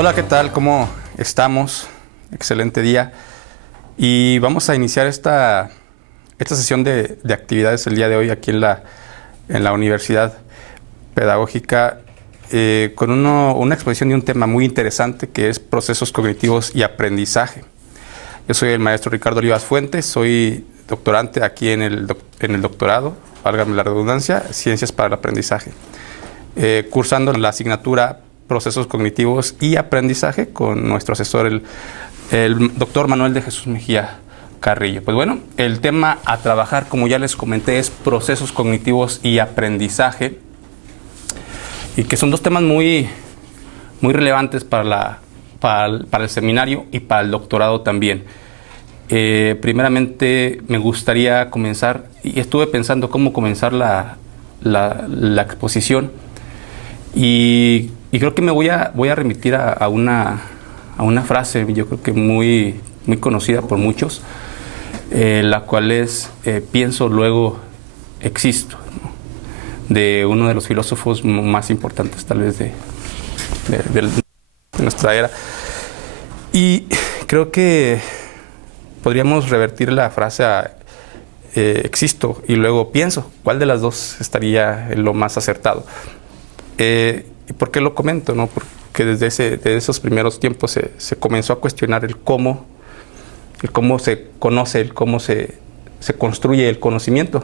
Hola, ¿qué tal? ¿Cómo estamos? Excelente día. Y vamos a iniciar esta sesión de actividades el día de hoy aquí en la Universidad Pedagógica con una exposición de un tema muy interesante que es procesos cognitivos y aprendizaje. Yo soy el maestro Ricardo Olivas Fuentes, soy doctorante aquí en el doctorado, válgame la redundancia, Ciencias para el Aprendizaje, cursando la asignatura Procesos Cognitivos y Aprendizaje con nuestro asesor, el doctor Manuel de Jesús Mejía Carrillo. Pues bueno, el tema a trabajar, como ya les comenté, es procesos cognitivos y aprendizaje, y que son dos temas muy relevantes para el seminario y para el doctorado también. Primeramente me gustaría comenzar, y estuve pensando cómo comenzar la exposición, y creo que me voy a remitir a una frase, yo creo que muy conocida por muchos, la cual es pienso, luego existo, ¿no? De uno de los filósofos más importantes tal vez de nuestra era. Y creo que podríamos revertir la frase a existo y luego pienso. ¿Cuál de las dos estaría lo más acertado? ¿Y por qué lo comento? ¿No? Porque desde esos primeros tiempos se comenzó a cuestionar el cómo se conoce, el cómo se construye el conocimiento.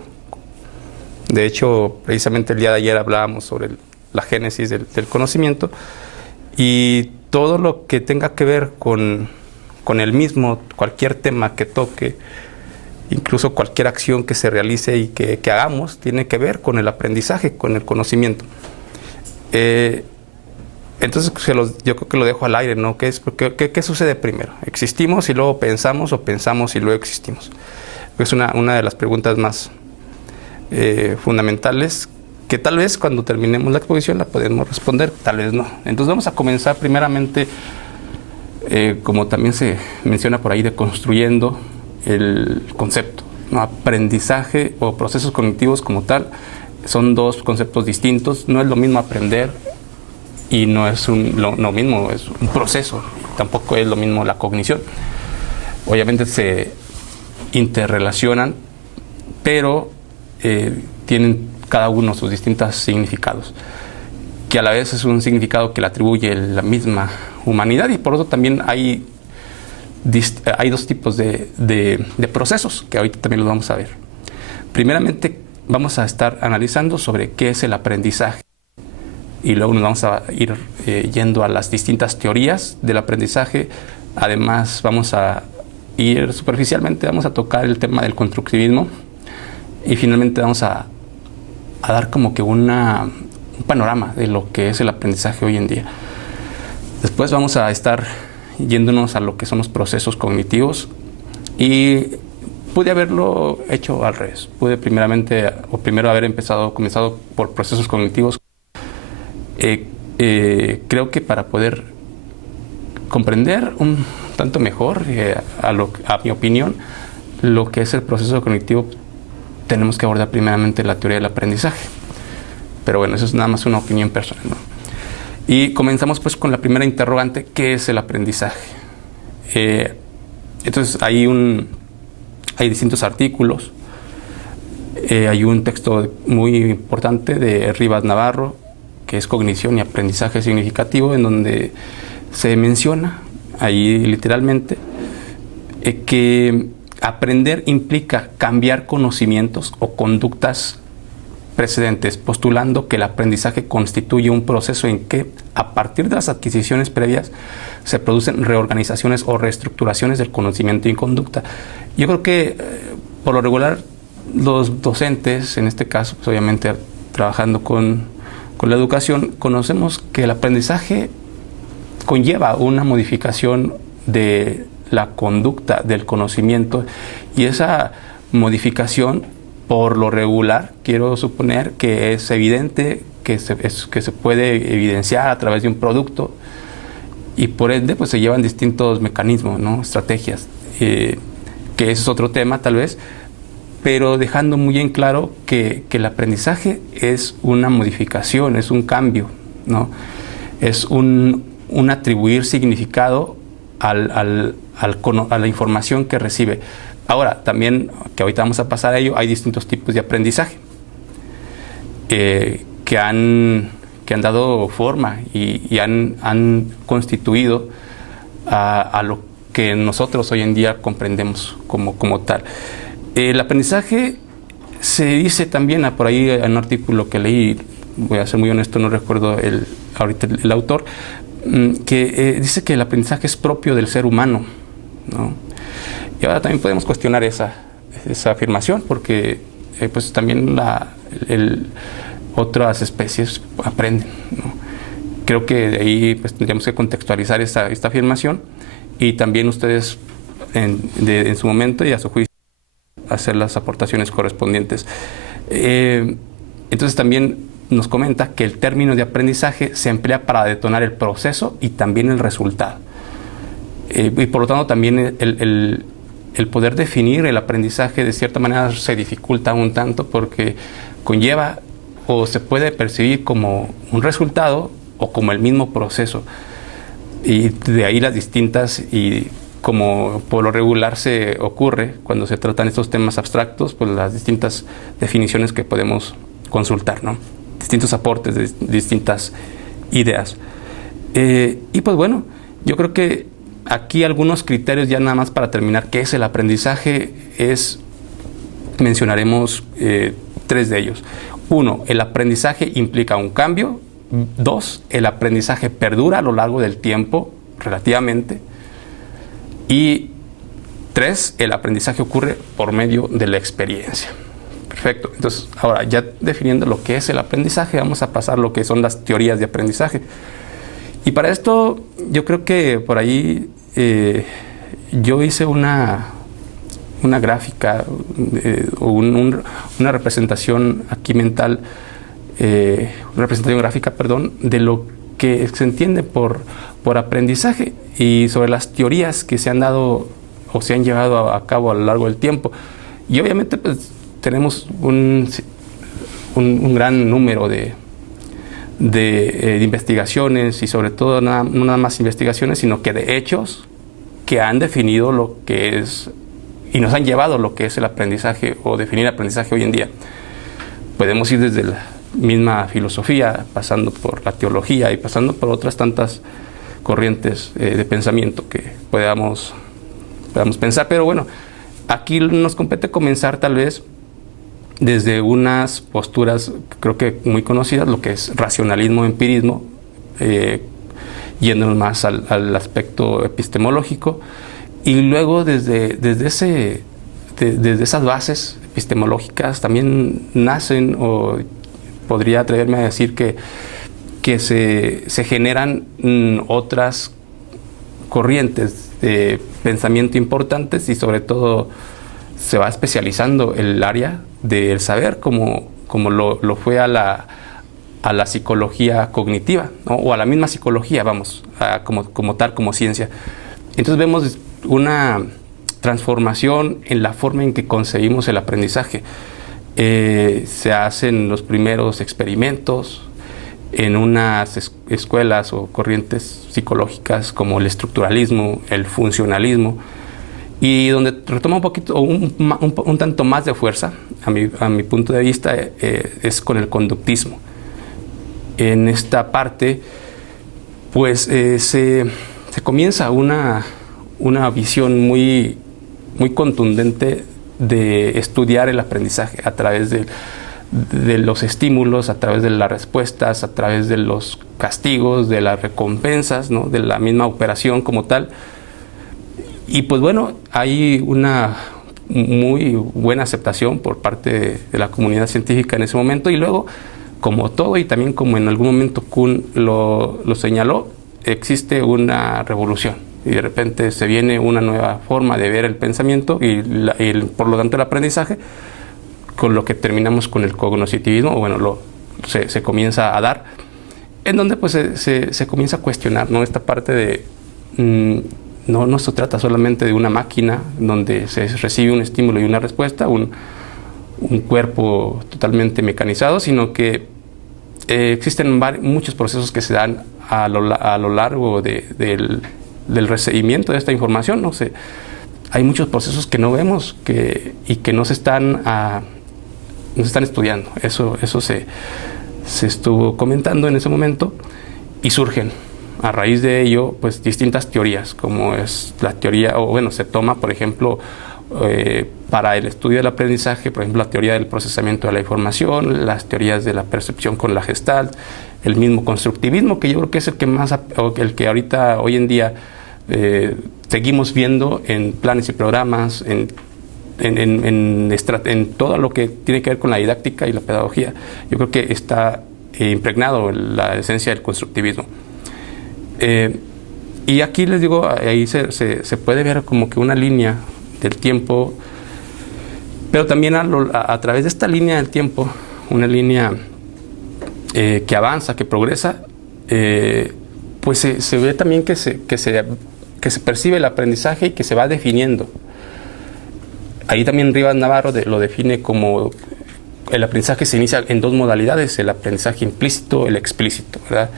De hecho, precisamente el día de ayer hablábamos sobre la génesis del conocimiento, y todo lo que tenga que ver con el mismo, cualquier tema que toque, incluso cualquier acción que se realice y que hagamos, tiene que ver con el aprendizaje, con el conocimiento. Entonces yo creo que lo dejo al aire, ¿no? ¿Qué sucede primero? ¿Existimos y luego pensamos, o pensamos y luego existimos? Es una de las preguntas más fundamentales, que tal vez cuando terminemos la exposición la podemos responder, tal vez no. Entonces vamos a comenzar primeramente, como también se menciona por ahí, deconstruyendo el concepto, ¿no? Aprendizaje o procesos cognitivos como tal son dos conceptos distintos. No es lo mismo aprender y no es lo mismo, es un proceso. Tampoco es lo mismo la cognición. Obviamente se interrelacionan, pero tienen cada uno sus distintos significados, que a la vez es un significado que le atribuye la misma humanidad, y por eso también hay dos tipos de procesos, que ahorita también los vamos a ver. Primeramente vamos a estar analizando sobre qué es el aprendizaje, y luego nos vamos a ir yendo a las distintas teorías del aprendizaje. Además vamos a ir superficialmente, vamos a tocar el tema del constructivismo, y finalmente vamos a dar como que un panorama de lo que es el aprendizaje hoy en día. Después vamos a estar yéndonos a lo que son los procesos cognitivos, y pude haberlo hecho al revés. Pude primero haber comenzado por procesos cognitivos. Creo que para poder comprender un tanto mejor, a mi opinión, lo que es el proceso cognitivo, tenemos que abordar primeramente la teoría del aprendizaje. Pero bueno, eso es nada más una opinión personal, ¿no? Y comenzamos pues con la primera interrogante: ¿qué es el aprendizaje? Entonces hay distintos artículos. Hay un texto muy importante de Rivas Navarro, que es Cognición y Aprendizaje Significativo, en donde se menciona ahí literalmente que aprender implica cambiar conocimientos o conductas precedentes, postulando que el aprendizaje constituye un proceso en que, a partir de las adquisiciones previas, se producen reorganizaciones o reestructuraciones del conocimiento y conducta. Yo creo que, por lo regular, los docentes, en este caso, pues obviamente trabajando con la educación, conocemos que el aprendizaje conlleva una modificación de la conducta del conocimiento, y esa modificación, por lo regular, quiero suponer que es evidente, que se puede evidenciar a través de un producto, y por ende pues se llevan distintos mecanismos, ¿no? Estrategias, que ese es otro tema tal vez, pero dejando muy en claro que el aprendizaje es una modificación, es un cambio, ¿no? Es un un atribuir significado a la información que recibe. Ahora, también, que ahorita vamos a pasar a ello, hay distintos tipos de aprendizaje que han dado forma y han constituido a lo que nosotros hoy en día comprendemos como tal. El aprendizaje se dice también, por ahí en un artículo que leí, voy a ser muy honesto, no recuerdo ahorita el autor, que dice que el aprendizaje es propio del ser humano, ¿no? Y ahora también podemos cuestionar esa afirmación, porque pues también otras especies aprenden, ¿no? Creo que de ahí pues tendríamos que contextualizar esta afirmación, y también ustedes en su momento y a su juicio hacer las aportaciones correspondientes. Entonces también nos comenta que el término de aprendizaje se emplea para detonar el proceso y también el resultado. Y por lo tanto también el poder definir el aprendizaje de cierta manera se dificulta un tanto, porque conlleva o se puede percibir como un resultado o como el mismo proceso. Y de ahí las distintas, y como por lo regular se ocurre cuando se tratan estos temas abstractos, pues las distintas definiciones que podemos consultar, ¿no? Distintos aportes de distintas ideas. Y pues bueno, yo creo que aquí algunos criterios, ya nada más para terminar, ¿qué es el aprendizaje? Mencionaremos 3 de ellos. 1, el aprendizaje implica un cambio. 2, el aprendizaje perdura a lo largo del tiempo, relativamente. Y 3, el aprendizaje ocurre por medio de la experiencia. Perfecto. Entonces, ahora ya definiendo lo que es el aprendizaje, vamos a pasar a lo que son las teorías de aprendizaje. Y para esto, yo creo que por ahí yo hice una gráfica o una representación aquí mental, representación gráfica, perdón, de lo que se entiende por aprendizaje y sobre las teorías que se han dado o se han llevado a cabo a lo largo del tiempo. Y obviamente pues tenemos un gran número de investigaciones, y sobre todo no nada más investigaciones, sino que de hechos que han definido lo que es y nos han llevado lo que es el aprendizaje o definir aprendizaje hoy en día. Podemos ir desde la misma filosofía, pasando por la teología y pasando por otras tantas corrientes de pensamiento que podamos pensar. Pero bueno, aquí nos compete comenzar tal vez desde unas posturas creo que muy conocidas, lo que es racionalismo, empirismo, yéndonos más al aspecto epistemológico, y luego desde esas bases epistemológicas también nacen, o podría atreverme a decir que se generan otras corrientes de pensamiento importantes, y sobre todo se va especializando el área del saber, como lo fue a la psicología cognitiva, ¿no? O a la misma psicología, como tal, como ciencia. Entonces vemos una transformación en la forma en que concebimos el aprendizaje. Se hacen los primeros experimentos en unas escuelas o corrientes psicológicas como el estructuralismo, el funcionalismo, y donde retoma un poquito, un tanto más de fuerza, a mi punto de vista, es con el conductismo. En esta parte, pues se comienza una visión muy contundente de estudiar el aprendizaje a través de los estímulos, a través de las respuestas, a través de los castigos, de las recompensas, ¿no? De la misma operación como tal. Y pues bueno, hay una muy buena aceptación por parte de la comunidad científica en ese momento, y luego, como todo, y también como en algún momento Kuhn lo señaló, existe una revolución, y de repente se viene una nueva forma de ver el pensamiento y por lo tanto el aprendizaje, con lo que terminamos con el cognoscitivismo, o bueno, se comienza a dar, en donde pues se comienza a cuestionar, ¿no? Esta parte de no se trata solamente de una máquina donde se recibe un estímulo y una respuesta, un cuerpo totalmente mecanizado, sino que existen muchos procesos que se dan a lo largo del recibimiento de esta información, no sé, hay muchos procesos que no vemos y que no se están estudiando. Eso se estuvo comentando en ese momento y surgen a raíz de ello pues distintas teorías, como es la teoría, o bueno, se toma por ejemplo para el estudio del aprendizaje, por ejemplo la teoría del procesamiento de la información, las teorías de la percepción con la Gestalt, el mismo constructivismo, que yo creo que es el que más, el que ahorita hoy en día seguimos viendo en planes y programas, en todo lo que tiene que ver con la didáctica y la pedagogía. Yo creo que está impregnado en la esencia del constructivismo. Y aquí les digo, ahí se puede ver como que una línea del tiempo, pero también a través de esta línea del tiempo, una línea que avanza, que progresa, pues se ve también que se percibe el aprendizaje y que se va definiendo. Ahí también Rivas Navarro lo define como el aprendizaje se inicia en dos modalidades, el aprendizaje implícito, el explícito, ¿verdad?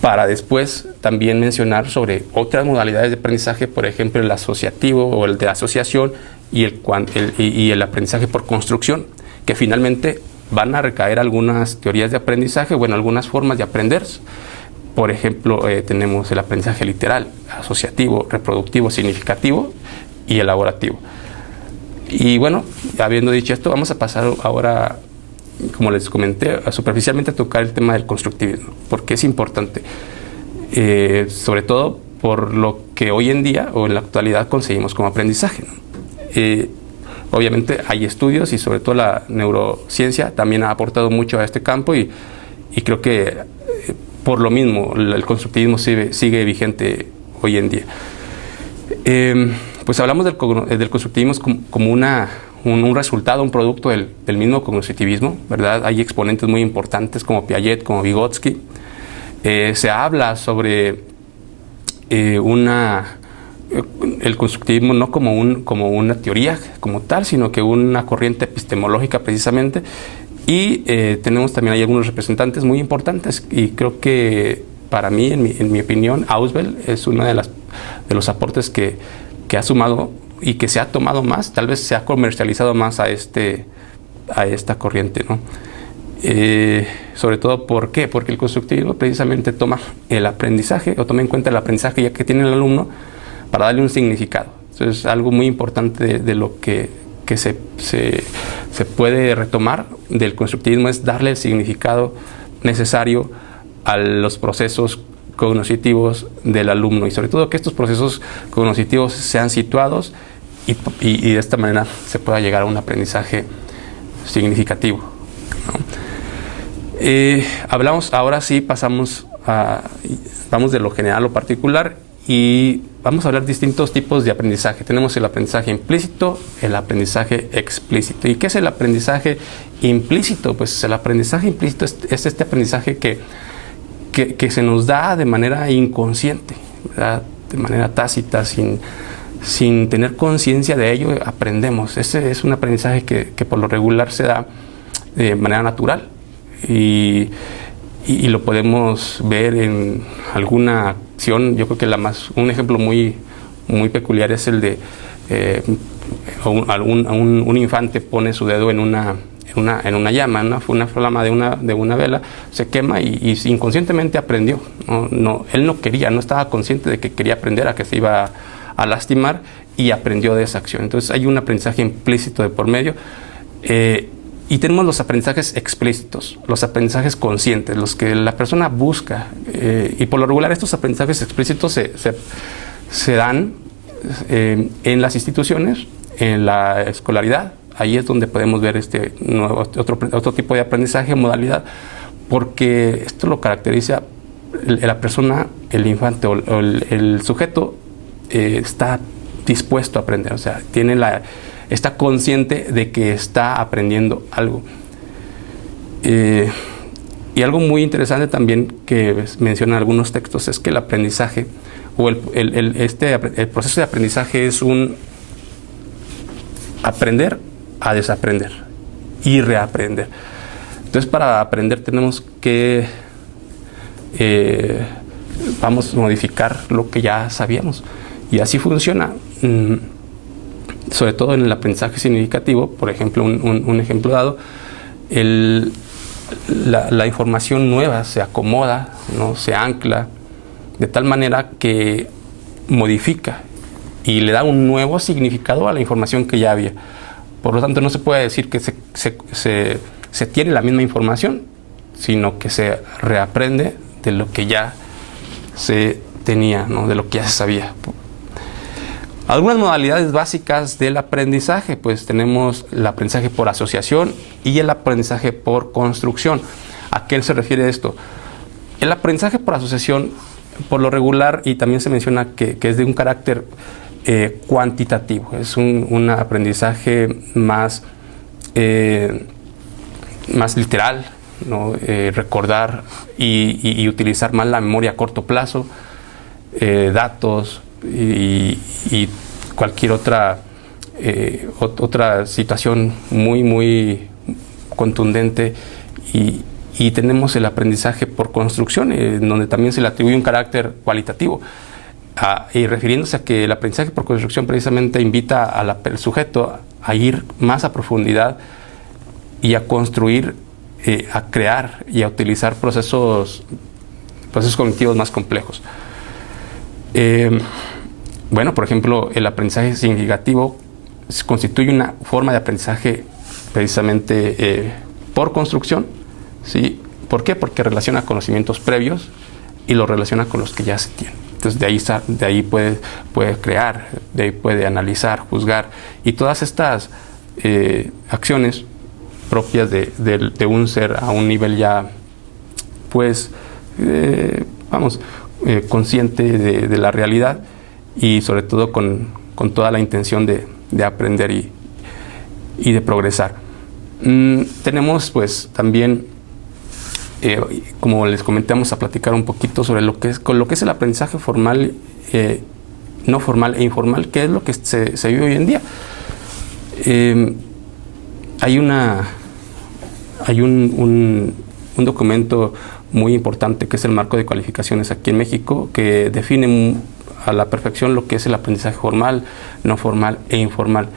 Para después también mencionar sobre otras modalidades de aprendizaje, por ejemplo el asociativo o el de asociación y el aprendizaje por construcción, que finalmente van a recaer algunas teorías de aprendizaje, bueno, algunas formas de aprender. Por ejemplo, tenemos el aprendizaje literal, asociativo, reproductivo, significativo y elaborativo. Y bueno, habiendo dicho esto, vamos a pasar ahora, como les comenté, superficialmente a tocar el tema del constructivismo, porque es importante, sobre todo por lo que hoy en día o en la actualidad conseguimos como aprendizaje, ¿no? Obviamente hay estudios y sobre todo la neurociencia también ha aportado mucho a este campo y creo que por lo mismo el constructivismo sigue vigente hoy en día. Pues hablamos del constructivismo como un resultado, un producto del mismo cognitivismo, ¿verdad? Hay exponentes muy importantes como Piaget, como Vygotsky. Se habla sobre el constructivismo no como una teoría como tal, sino que una corriente epistemológica precisamente. Y tenemos también ahí algunos representantes muy importantes y creo que para mí, en mi opinión, Ausubel es uno de los aportes que ha sumado y que se ha tomado más, tal vez se ha comercializado más a esta corriente, ¿no? Sobre todo, ¿por qué? Porque el constructivismo precisamente toma el aprendizaje o toma en cuenta el aprendizaje ya que tiene el alumno para darle un significado. Entonces, algo muy importante de lo que se puede retomar del constructivismo es darle el significado necesario a los procesos cognitivos del alumno y sobre todo que estos procesos cognitivos sean situados y de esta manera se pueda llegar a un aprendizaje significativo, ¿no? Hablamos, ahora sí vamos de lo general a lo particular y vamos a hablar de distintos tipos de aprendizaje. Tenemos el aprendizaje implícito, el aprendizaje explícito. ¿Y qué es el aprendizaje implícito? Pues el aprendizaje implícito es este aprendizaje que se nos da de manera inconsciente, ¿verdad? De manera tácita, sin tener conciencia de ello, aprendemos. Ese es un aprendizaje que por lo regular se da de manera natural y lo podemos ver en alguna acción. Yo creo que un ejemplo muy, muy peculiar es el de un infante pone su dedo en una llama, ¿no? Una flama de una vela, se quema y inconscientemente aprendió. Él no quería, no estaba consciente de que quería aprender, a que se iba a lastimar y aprendió de esa acción. Entonces hay un aprendizaje implícito de por medio. Y tenemos los aprendizajes explícitos, los aprendizajes conscientes, los que la persona busca. Y por lo regular estos aprendizajes explícitos se dan en las instituciones, en la escolaridad. Ahí es donde podemos ver otro tipo de aprendizaje, modalidad, porque esto lo caracteriza la persona, el infante o el sujeto está dispuesto a aprender, o sea, está consciente de que está aprendiendo algo. Y algo muy interesante también que mencionan algunos textos es que el aprendizaje o el proceso de aprendizaje es un aprender a desaprender y reaprender. Entonces, para aprender tenemos que vamos a modificar lo que ya sabíamos. Y así funciona. Sobre todo en el aprendizaje significativo, por ejemplo, un ejemplo dado, la información nueva se acomoda, ¿no? Se ancla de tal manera que modifica y le da un nuevo significado a la información que ya había. Por lo tanto, no se puede decir que se tiene la misma información, sino que se reaprende de lo que ya se tenía, ¿no? De lo que ya se sabía. Algunas modalidades básicas del aprendizaje, pues tenemos el aprendizaje por asociación y el aprendizaje por construcción. ¿A qué se refiere esto? El aprendizaje por asociación, por lo regular, y también se menciona que es de un carácter cuantitativo, es un aprendizaje más literal, ¿no? Recordar y utilizar más la memoria a corto plazo, datos y cualquier otra situación muy contundente, y tenemos el aprendizaje por construcción, donde también se le atribuye un carácter cualitativo, y refiriéndose a que el aprendizaje por construcción precisamente invita al sujeto a ir más a profundidad y a construir, a crear y a utilizar procesos cognitivos más complejos. Bueno, por ejemplo, el aprendizaje significativo constituye una forma de aprendizaje precisamente por construcción, ¿sí? ¿Por qué? Porque relaciona conocimientos previos y los relaciona con los que ya se tienen. Entonces, de ahí puede crear, de ahí puede analizar, juzgar, y todas estas acciones propias de un ser a un nivel ya, pues, consciente de la realidad, y sobre todo con toda la intención de aprender y de progresar. Tenemos pues también, como les comenté, vamos a platicar un poquito sobre lo que es el aprendizaje formal, no formal e informal, que es lo que se vive hoy en día. Hay un documento muy importante que es el Marco de Cualificaciones aquí en México, que define a la perfección lo que es el aprendizaje formal, no formal e informal.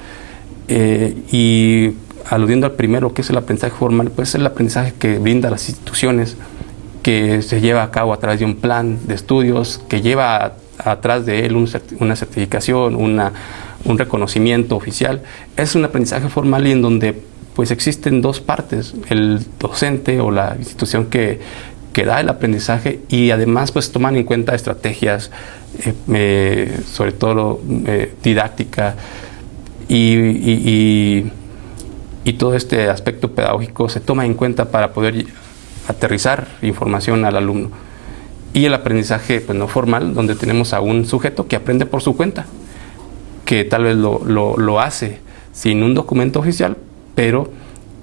Y aludiendo al primero, que es el aprendizaje formal, pues es el aprendizaje que brinda las instituciones, que se lleva a cabo a través de un plan de estudios, que lleva atrás de él una certificación, un reconocimiento oficial. Es un aprendizaje formal, y en donde pues existen dos partes: el docente o la institución que da el aprendizaje, y además pues toman en cuenta estrategias, sobre todo didáctica, y todo este aspecto pedagógico se toma en cuenta para poder aterrizar información al alumno. Y el aprendizaje pues no formal, donde tenemos a un sujeto que aprende por su cuenta, que tal vez lo hace sin un documento oficial, pero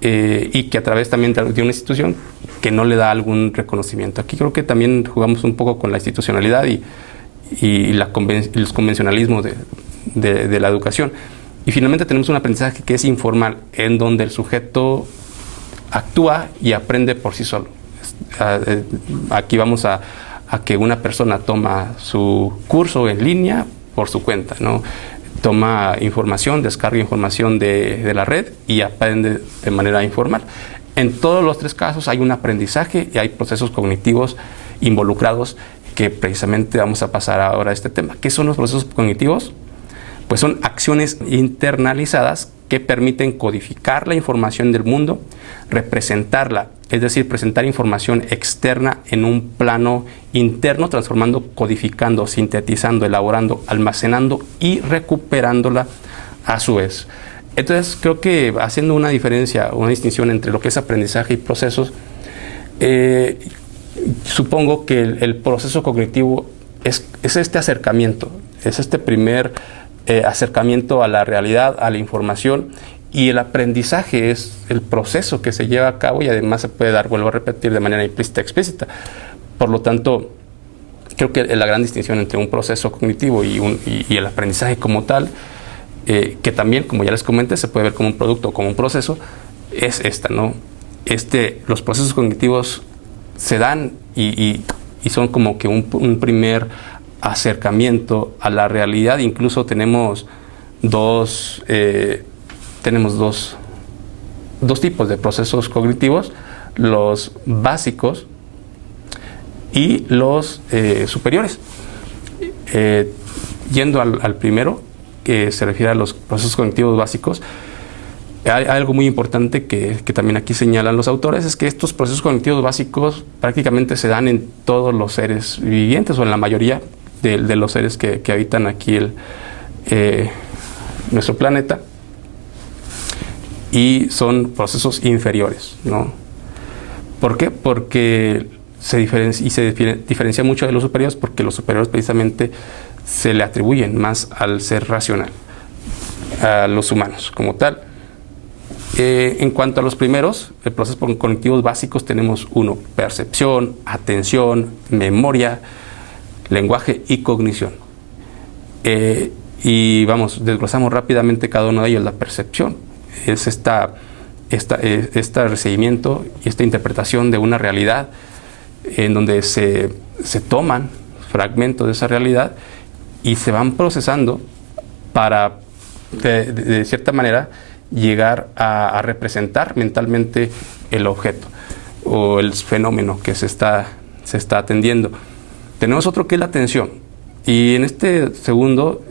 y que a través también de una institución que no le da algún reconocimiento. Aquí creo que también jugamos un poco con la institucionalidad y los convencionalismos de la educación. Y finalmente tenemos un aprendizaje que es informal, en donde el sujeto actúa y aprende por sí solo. Aquí vamos a que una persona toma su curso en línea por su cuenta, ¿no? Toma información, descarga información de la red y aprende de manera informal. En todos los tres casos hay un aprendizaje y hay procesos cognitivos involucrados, que precisamente vamos a pasar ahora a este tema. ¿Qué son los procesos cognitivos? Pues son acciones internalizadas que permiten codificar la información del mundo, representarla, es decir, presentar información externa en un plano interno, transformando, codificando, sintetizando, elaborando, almacenando y recuperándola a su vez. Entonces, creo que haciendo una diferencia, una distinción entre lo que es aprendizaje y procesos, supongo que el proceso cognitivo es este acercamiento, es este primer acercamiento a la realidad, a la información, y el aprendizaje es el proceso que se lleva a cabo, y además se puede dar, vuelvo a repetir, de manera implícita, explícita. Por lo tanto, creo que la gran distinción entre un proceso cognitivo y el aprendizaje como tal, que también, como ya les comenté, se puede ver como un producto o como un proceso, es esta, ¿no? Los procesos cognitivos se dan y y son como que un primer acercamiento a la realidad. Incluso tenemos dos tipos de procesos cognitivos: los básicos y los superiores. Yendo al primero, que se refiere a los procesos cognitivos básicos, hay algo muy importante que también aquí señalan los autores: es que estos procesos cognitivos básicos prácticamente se dan en todos los seres vivientes, o en la mayoría de los seres que habitan aquí nuestro planeta, y son procesos inferiores, ¿no? ¿Por qué? Porque se diferencia mucho de los superiores, porque los superiores precisamente se le atribuyen más al ser racional, a los humanos como tal. En cuanto a los primeros, el procesos cognitivos básicos, tenemos uno: percepción, atención, memoria, lenguaje y cognición. Y vamos, desglosamos rápidamente cada uno de ellos. La percepción es este recibimiento y esta interpretación de una realidad, en donde se toman fragmentos de esa realidad y se van procesando para, de cierta manera, llegar a representar mentalmente el objeto o el fenómeno que se está atendiendo. Tenemos otro que es la atención, y en este segundo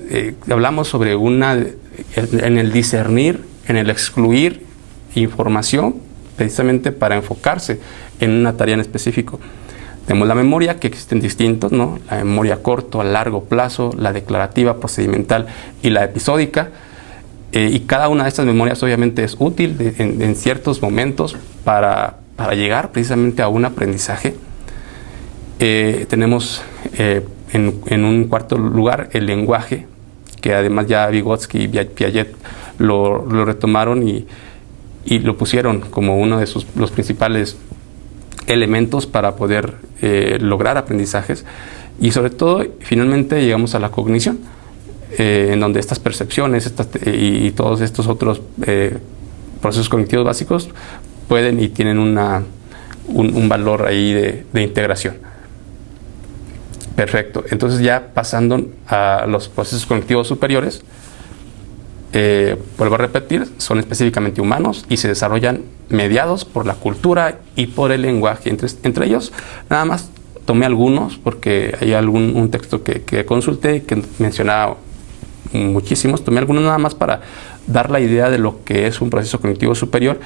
hablamos sobre en el discernir, en el excluir información, precisamente para enfocarse en una tarea en específico. Tenemos la memoria, que existen distintos, ¿no? La memoria a corto, a largo plazo, la declarativa, procedimental y la episódica. Y cada una de estas memorias obviamente es útil en ciertos momentos para llegar precisamente a un aprendizaje. Tenemos en un cuarto lugar el lenguaje, que además ya Vygotsky y Piaget lo retomaron y lo pusieron como uno de los principales elementos para poder lograr aprendizajes. Y sobre todo, finalmente, llegamos a la cognición, en donde estas percepciones y todos estos otros procesos cognitivos básicos pueden y tienen un valor ahí de integración. Perfecto. Entonces, ya pasando a los procesos cognitivos superiores, vuelvo a repetir, son específicamente humanos y se desarrollan mediados por la cultura y por el lenguaje. Entre ellos, nada más tomé algunos, porque hay un texto que consulté y que mencionaba muchísimos. Tomé algunos nada más para dar la idea de lo que es un proceso cognitivo superior,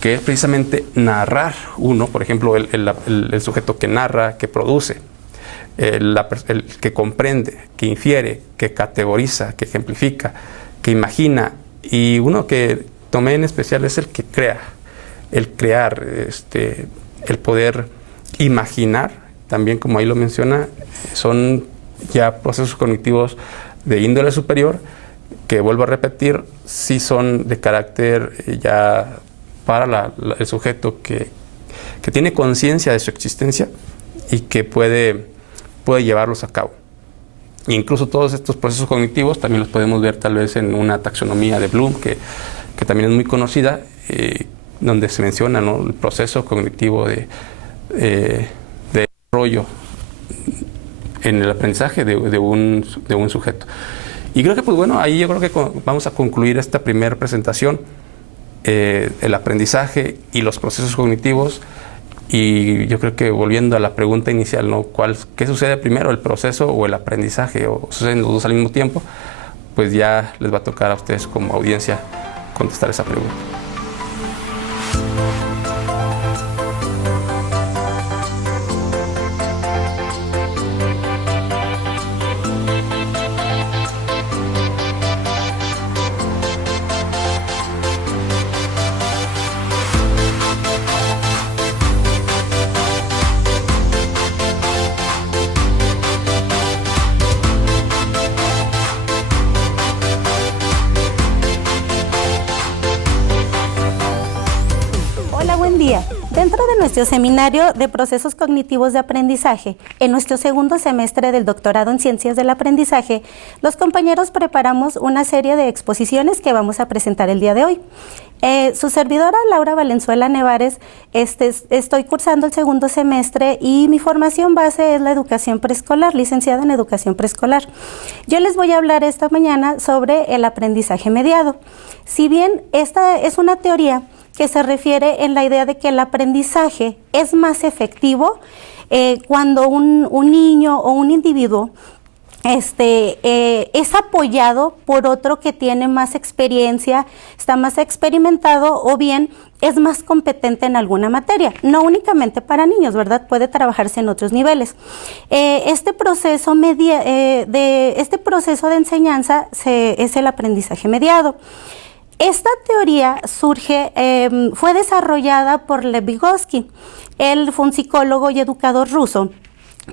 que es precisamente narrar uno, por ejemplo, el sujeto que narra, que produce, el que comprende, que infiere, que categoriza, que ejemplifica, que imagina, y uno que tomé en especial es el que crea, el crear, el poder imaginar. También, como ahí lo menciona, son ya procesos cognitivos de índole superior, que, vuelvo a repetir, sí son de carácter ya para el sujeto que tiene conciencia de su existencia y que puede llevarlos a cabo. Incluso todos estos procesos cognitivos también los podemos ver tal vez en una taxonomía de Bloom, que también es muy conocida, donde se menciona, ¿no?, el proceso cognitivo de desarrollo en el aprendizaje de un sujeto. Y creo que, pues bueno, ahí yo creo que vamos a concluir esta primera presentación, el aprendizaje y los procesos cognitivos. Y yo creo que, volviendo a la pregunta inicial, ¿no?, ¿qué sucede primero, el proceso o el aprendizaje? ¿O suceden los dos al mismo tiempo? Pues ya les va a tocar a ustedes como audiencia contestar esa pregunta. a nuestro seminario de procesos cognitivos de aprendizaje. En nuestro segundo semestre del doctorado en Ciencias del Aprendizaje, los compañeros preparamos una serie de exposiciones que vamos a presentar el día de hoy. Su servidora, Laura Valenzuela Nevares, estoy cursando el segundo semestre y mi formación base es la educación preescolar, licenciada en educación preescolar. Yo les voy a hablar esta mañana sobre el aprendizaje mediado. Si bien esta es una teoría que se refiere en la idea de que el aprendizaje es más efectivo cuando un niño o un individuo es apoyado por otro que tiene más experiencia, está más experimentado o bien es más competente en alguna materia, no únicamente para niños, ¿verdad? Puede trabajarse en otros niveles. Este proceso de enseñanza es el aprendizaje mediado. Esta teoría fue desarrollada por Lev Vygotsky. Él fue un psicólogo y educador ruso,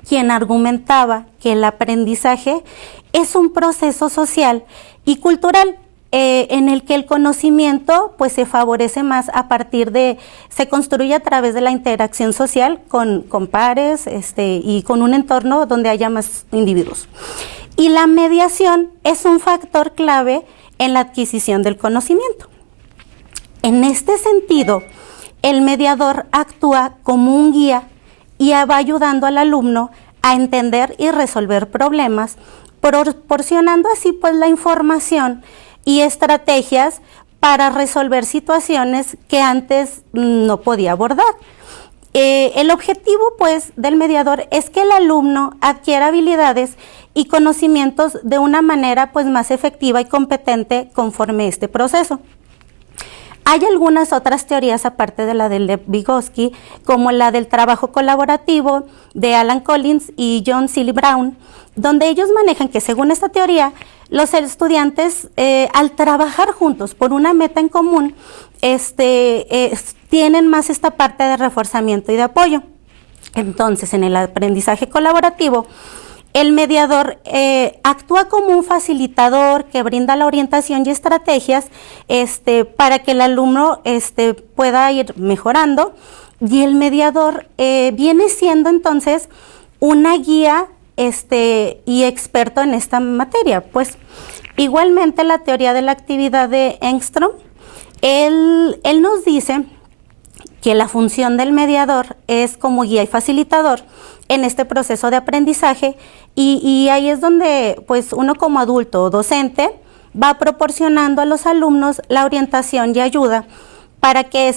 quien argumentaba que el aprendizaje es un proceso social y cultural en el que el conocimiento pues se favorece más se construye a través de la interacción social con pares y con un entorno donde haya más individuos. Y la mediación es un factor clave en la adquisición del conocimiento. En este sentido, el mediador actúa como un guía y va ayudando al alumno a entender y resolver problemas, proporcionando así pues la información y estrategias para resolver situaciones que antes no podía abordar. El objetivo pues del mediador es que el alumno adquiera habilidades y conocimientos de una manera pues más efectiva y competente conforme este proceso. Hay algunas otras teorías aparte de la de Lev Vygotsky, como la del trabajo colaborativo de Alan Collins y John Seely Brown, donde ellos manejan que según esta teoría, los estudiantes al trabajar juntos por una meta en común, tienen más esta parte de reforzamiento y de apoyo. Entonces, en el aprendizaje colaborativo, el mediador actúa como un facilitador que brinda la orientación y estrategias para que el alumno pueda ir mejorando, y el mediador viene siendo entonces una guía y experto en esta materia. Pues igualmente la teoría de la actividad de Engström, él nos dice que la función del mediador es como guía y facilitador en este proceso de aprendizaje, y ahí es donde pues uno como adulto o docente va proporcionando a los alumnos la orientación y ayuda para que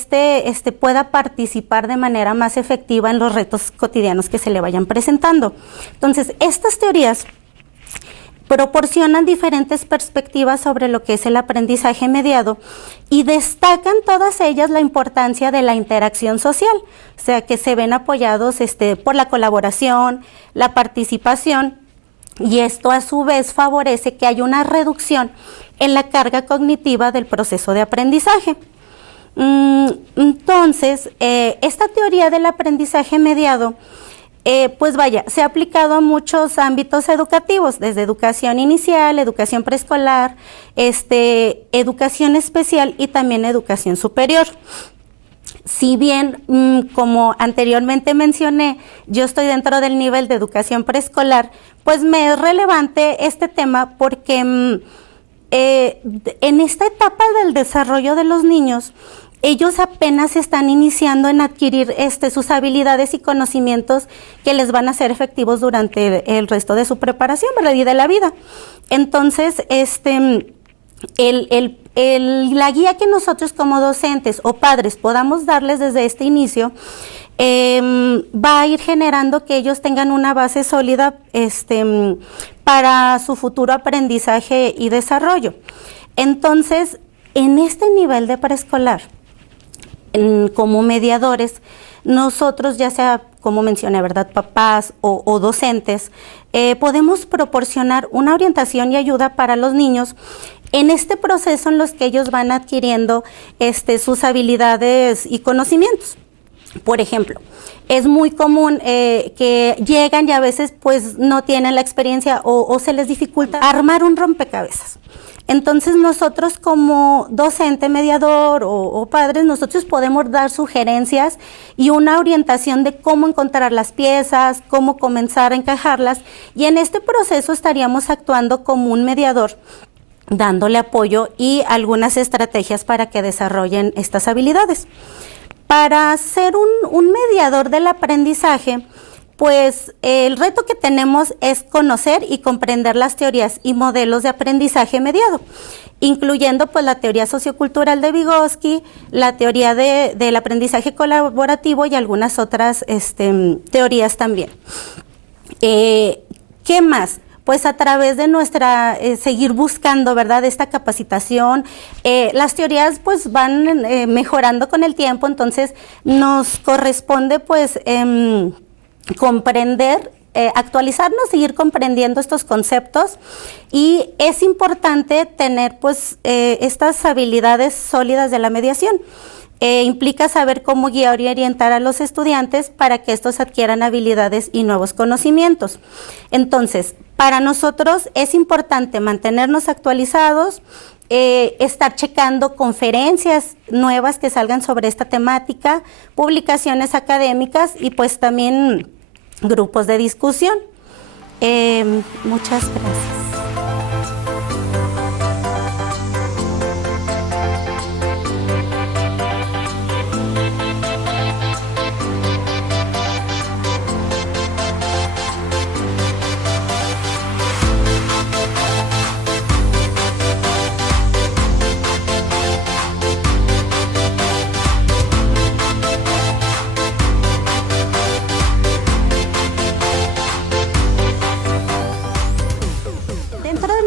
pueda participar de manera más efectiva en los retos cotidianos que se le vayan presentando. Entonces, estas teorías proporcionan diferentes perspectivas sobre lo que es el aprendizaje mediado y destacan todas ellas la importancia de la interacción social, o sea, que se ven apoyados por la colaboración, la participación, y esto a su vez favorece que haya una reducción en la carga cognitiva del proceso de aprendizaje. Entonces, esta teoría del aprendizaje mediado se ha aplicado a muchos ámbitos educativos, desde educación inicial, educación preescolar, educación especial y también educación superior. Si bien, como anteriormente mencioné, yo estoy dentro del nivel de educación preescolar, pues me es relevante este tema porque en esta etapa del desarrollo de los niños, ellos apenas están iniciando en adquirir sus habilidades y conocimientos que les van a ser efectivos durante el resto de su preparación, ¿verdad? Y de la vida. Entonces, la guía que nosotros como docentes o padres podamos darles desde este inicio va a ir generando que ellos tengan una base sólida para su futuro aprendizaje y desarrollo. Entonces, en este nivel de preescolar, como mediadores, nosotros, ya sea, como mencioné, ¿verdad?, papás o docentes, podemos proporcionar una orientación y ayuda para los niños en este proceso en los que ellos van adquiriendo sus habilidades y conocimientos. Por ejemplo, es muy común que llegan y a veces pues no tienen la experiencia o se les dificulta armar un rompecabezas. Entonces nosotros como docente, mediador o padres, nosotros podemos dar sugerencias y una orientación de cómo encontrar las piezas, cómo comenzar a encajarlas, y en este proceso estaríamos actuando como un mediador, dándole apoyo y algunas estrategias para que desarrollen estas habilidades. Para ser un mediador del aprendizaje, pues el reto que tenemos es conocer y comprender las teorías y modelos de aprendizaje mediado, incluyendo pues la teoría sociocultural de Vygotsky, la teoría del aprendizaje colaborativo y algunas otras teorías también. ¿Qué más? Pues a través de nuestra, seguir buscando, ¿verdad?, esta capacitación. Las teorías pues van mejorando con el tiempo, entonces nos corresponde pues comprender, actualizarnos, seguir comprendiendo estos conceptos, y es importante tener pues estas habilidades sólidas de la mediación. Implica saber cómo guiar y orientar a los estudiantes para que estos adquieran habilidades y nuevos conocimientos. Entonces, para nosotros es importante mantenernos actualizados, estar checando conferencias nuevas que salgan sobre esta temática, publicaciones académicas y pues también grupos de discusión. Muchas gracias.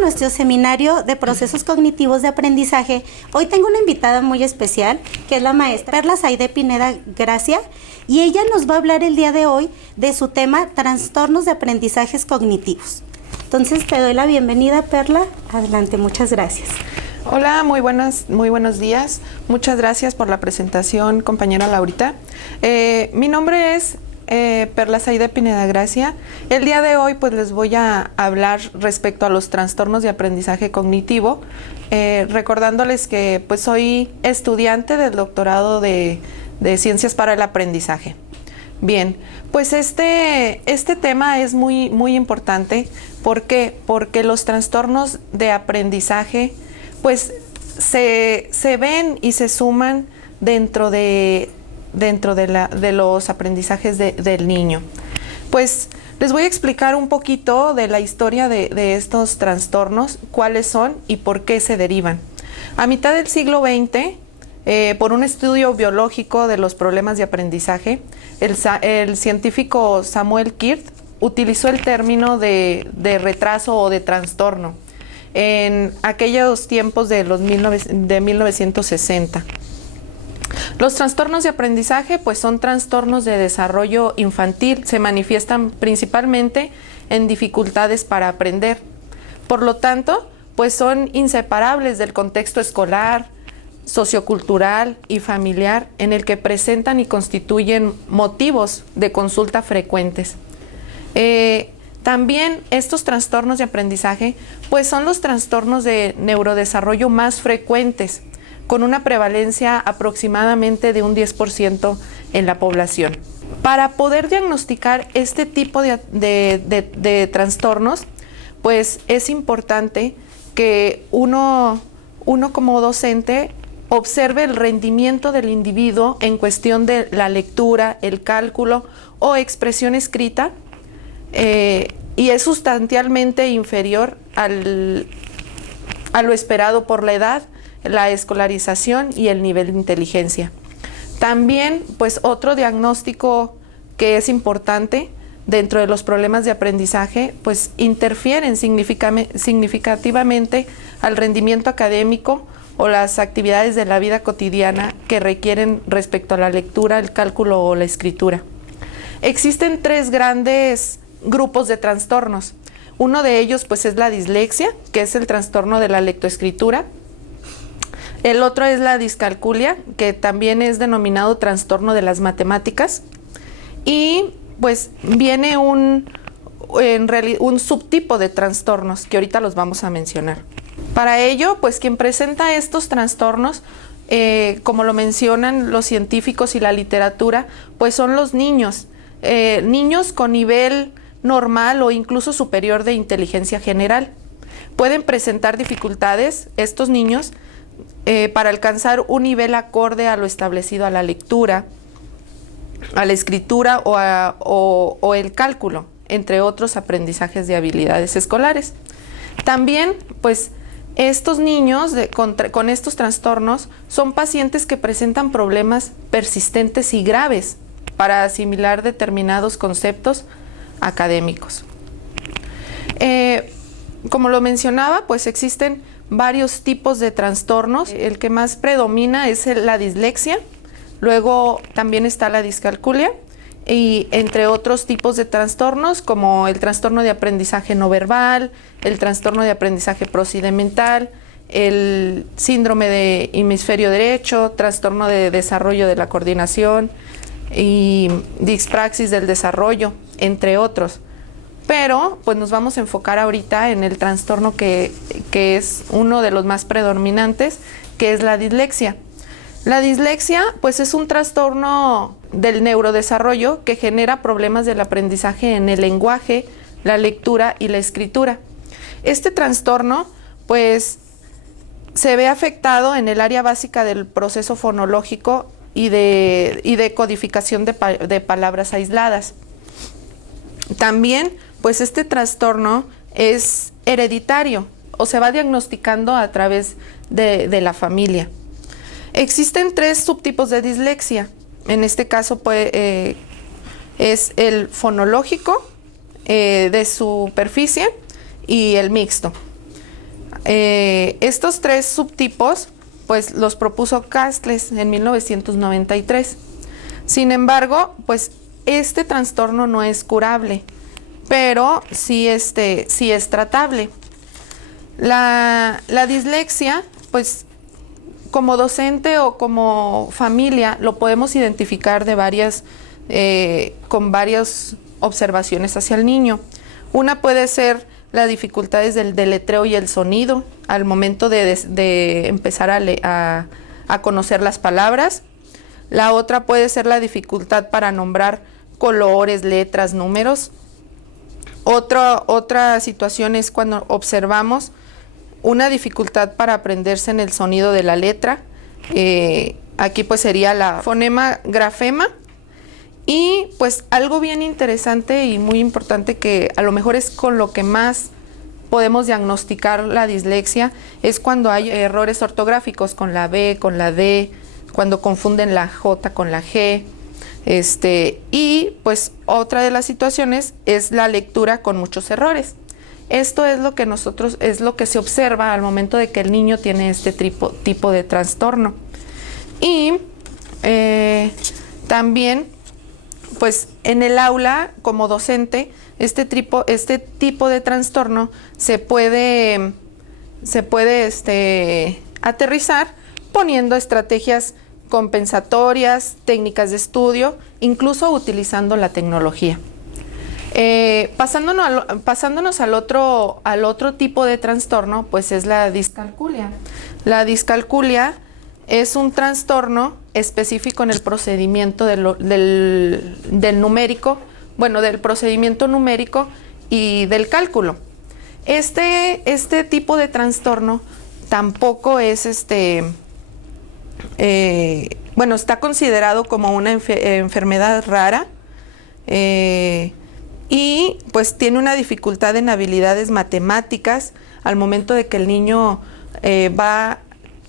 Nuestro seminario de procesos cognitivos de aprendizaje, hoy tengo una invitada muy especial, que es la maestra Perla Saide Pineda Gracia, y ella nos va a hablar el día de hoy de su tema trastornos de aprendizajes cognitivos. Entonces te doy la bienvenida, Perla. Adelante, muchas gracias. Hola, muy buenos días. Muchas gracias por la presentación, compañera Laurita. Mi nombre es Perla Saide Pineda Gracia. El día de hoy pues les voy a hablar respecto a los trastornos de aprendizaje cognitivo, recordándoles que pues soy estudiante del doctorado de Ciencias para el Aprendizaje. Bien, pues este tema es muy importante. ¿Por qué? Porque los trastornos de aprendizaje pues se ven y se suman dentro de los aprendizajes del niño. Pues les voy a explicar un poquito de la historia de estos trastornos, cuáles son y por qué se derivan. A mitad del siglo XX, por un estudio biológico de los problemas de aprendizaje, el científico Samuel Kirk utilizó el término de retraso o de trastorno en aquellos tiempos de 1960. Los trastornos de aprendizaje pues son trastornos de desarrollo infantil, se manifiestan principalmente en dificultades para aprender. Por lo tanto, pues son inseparables del contexto escolar, sociocultural y familiar en el que presentan y constituyen motivos de consulta frecuentes. También estos trastornos de aprendizaje pues son los trastornos de neurodesarrollo más frecuentes, con una prevalencia aproximadamente de un 10% en la población. Para poder diagnosticar este tipo de trastornos, pues es importante que uno como docente observe el rendimiento del individuo en cuestión de la lectura, el cálculo o expresión escrita, y es sustancialmente inferior a lo esperado por la edad, la escolarización y el nivel de inteligencia. También, pues otro diagnóstico que es importante dentro de los problemas de aprendizaje, pues interfieren significativamente al rendimiento académico o las actividades de la vida cotidiana que requieren respecto a la lectura, el cálculo o la escritura. Existen tres grandes grupos de trastornos. Uno de ellos pues es la dislexia, que es el trastorno de la lectoescritura. El otro es la discalculia, que también es denominado trastorno de las matemáticas. Y pues viene un subtipo de trastornos que ahorita los vamos a mencionar. Para ello, pues quien presenta estos trastornos, como lo mencionan los científicos y la literatura, pues son los niños. Niños con nivel normal o incluso superior de inteligencia general. Pueden presentar dificultades estos niños para alcanzar un nivel acorde a lo establecido a la lectura, a la escritura o el cálculo, entre otros aprendizajes de habilidades escolares. También, pues, estos niños con estos trastornos son pacientes que presentan problemas persistentes y graves para asimilar determinados conceptos académicos. Como lo mencionaba, pues existen varios tipos de trastornos. El que más predomina es la dislexia, luego también está la discalculia y entre otros tipos de trastornos como el trastorno de aprendizaje no verbal, el trastorno de aprendizaje procedimental, el síndrome de hemisferio derecho, trastorno de desarrollo de la coordinación y dispraxis del desarrollo, entre otros. Pero pues nos vamos a enfocar ahorita en el trastorno que es uno de los más predominantes, que es la dislexia. La dislexia pues es un trastorno del neurodesarrollo que genera problemas del aprendizaje en el lenguaje, la lectura y la escritura. Este trastorno pues se ve afectado en el área básica del proceso fonológico y de codificación de palabras aisladas. También, pues este trastorno es hereditario o se va diagnosticando a través de la familia. Existen 3 subtipos de dislexia. En este caso, pues, es el fonológico, de superficie y el mixto. Estos 3 subtipos pues los propuso Castles en 1993. Sin embargo, pues este trastorno no es curable, pero sí es tratable. La dislexia, pues como docente o como familia lo podemos identificar con varias observaciones hacia el niño. Una puede ser las dificultades del deletreo y el sonido al momento de empezar a conocer las palabras. La otra puede ser la dificultad para nombrar colores, letras, números. Otra situación es cuando observamos una dificultad para aprenderse en el sonido de la letra. Aquí pues sería la fonema grafema. Y pues algo bien interesante y muy importante que a lo mejor es con lo que más podemos diagnosticar la dislexia es cuando hay errores ortográficos con la B, con la D, cuando confunden la J con la G. Y pues otra de las situaciones es la lectura con muchos errores. Esto es lo que se observa al momento de que el niño tiene este tipo de trastorno. Y también pues en el aula como docente este tipo de trastorno se puede aterrizar poniendo estrategias compensatorias, técnicas de estudio, incluso utilizando la tecnología. Pasándonos al otro tipo de trastorno, pues es la discalculia. La discalculia es un trastorno específico en el procedimiento del numérico, del procedimiento numérico y del cálculo. Este tipo de trastorno tampoco es está considerado como una enfermedad rara y pues tiene una dificultad en habilidades matemáticas al momento de que el niño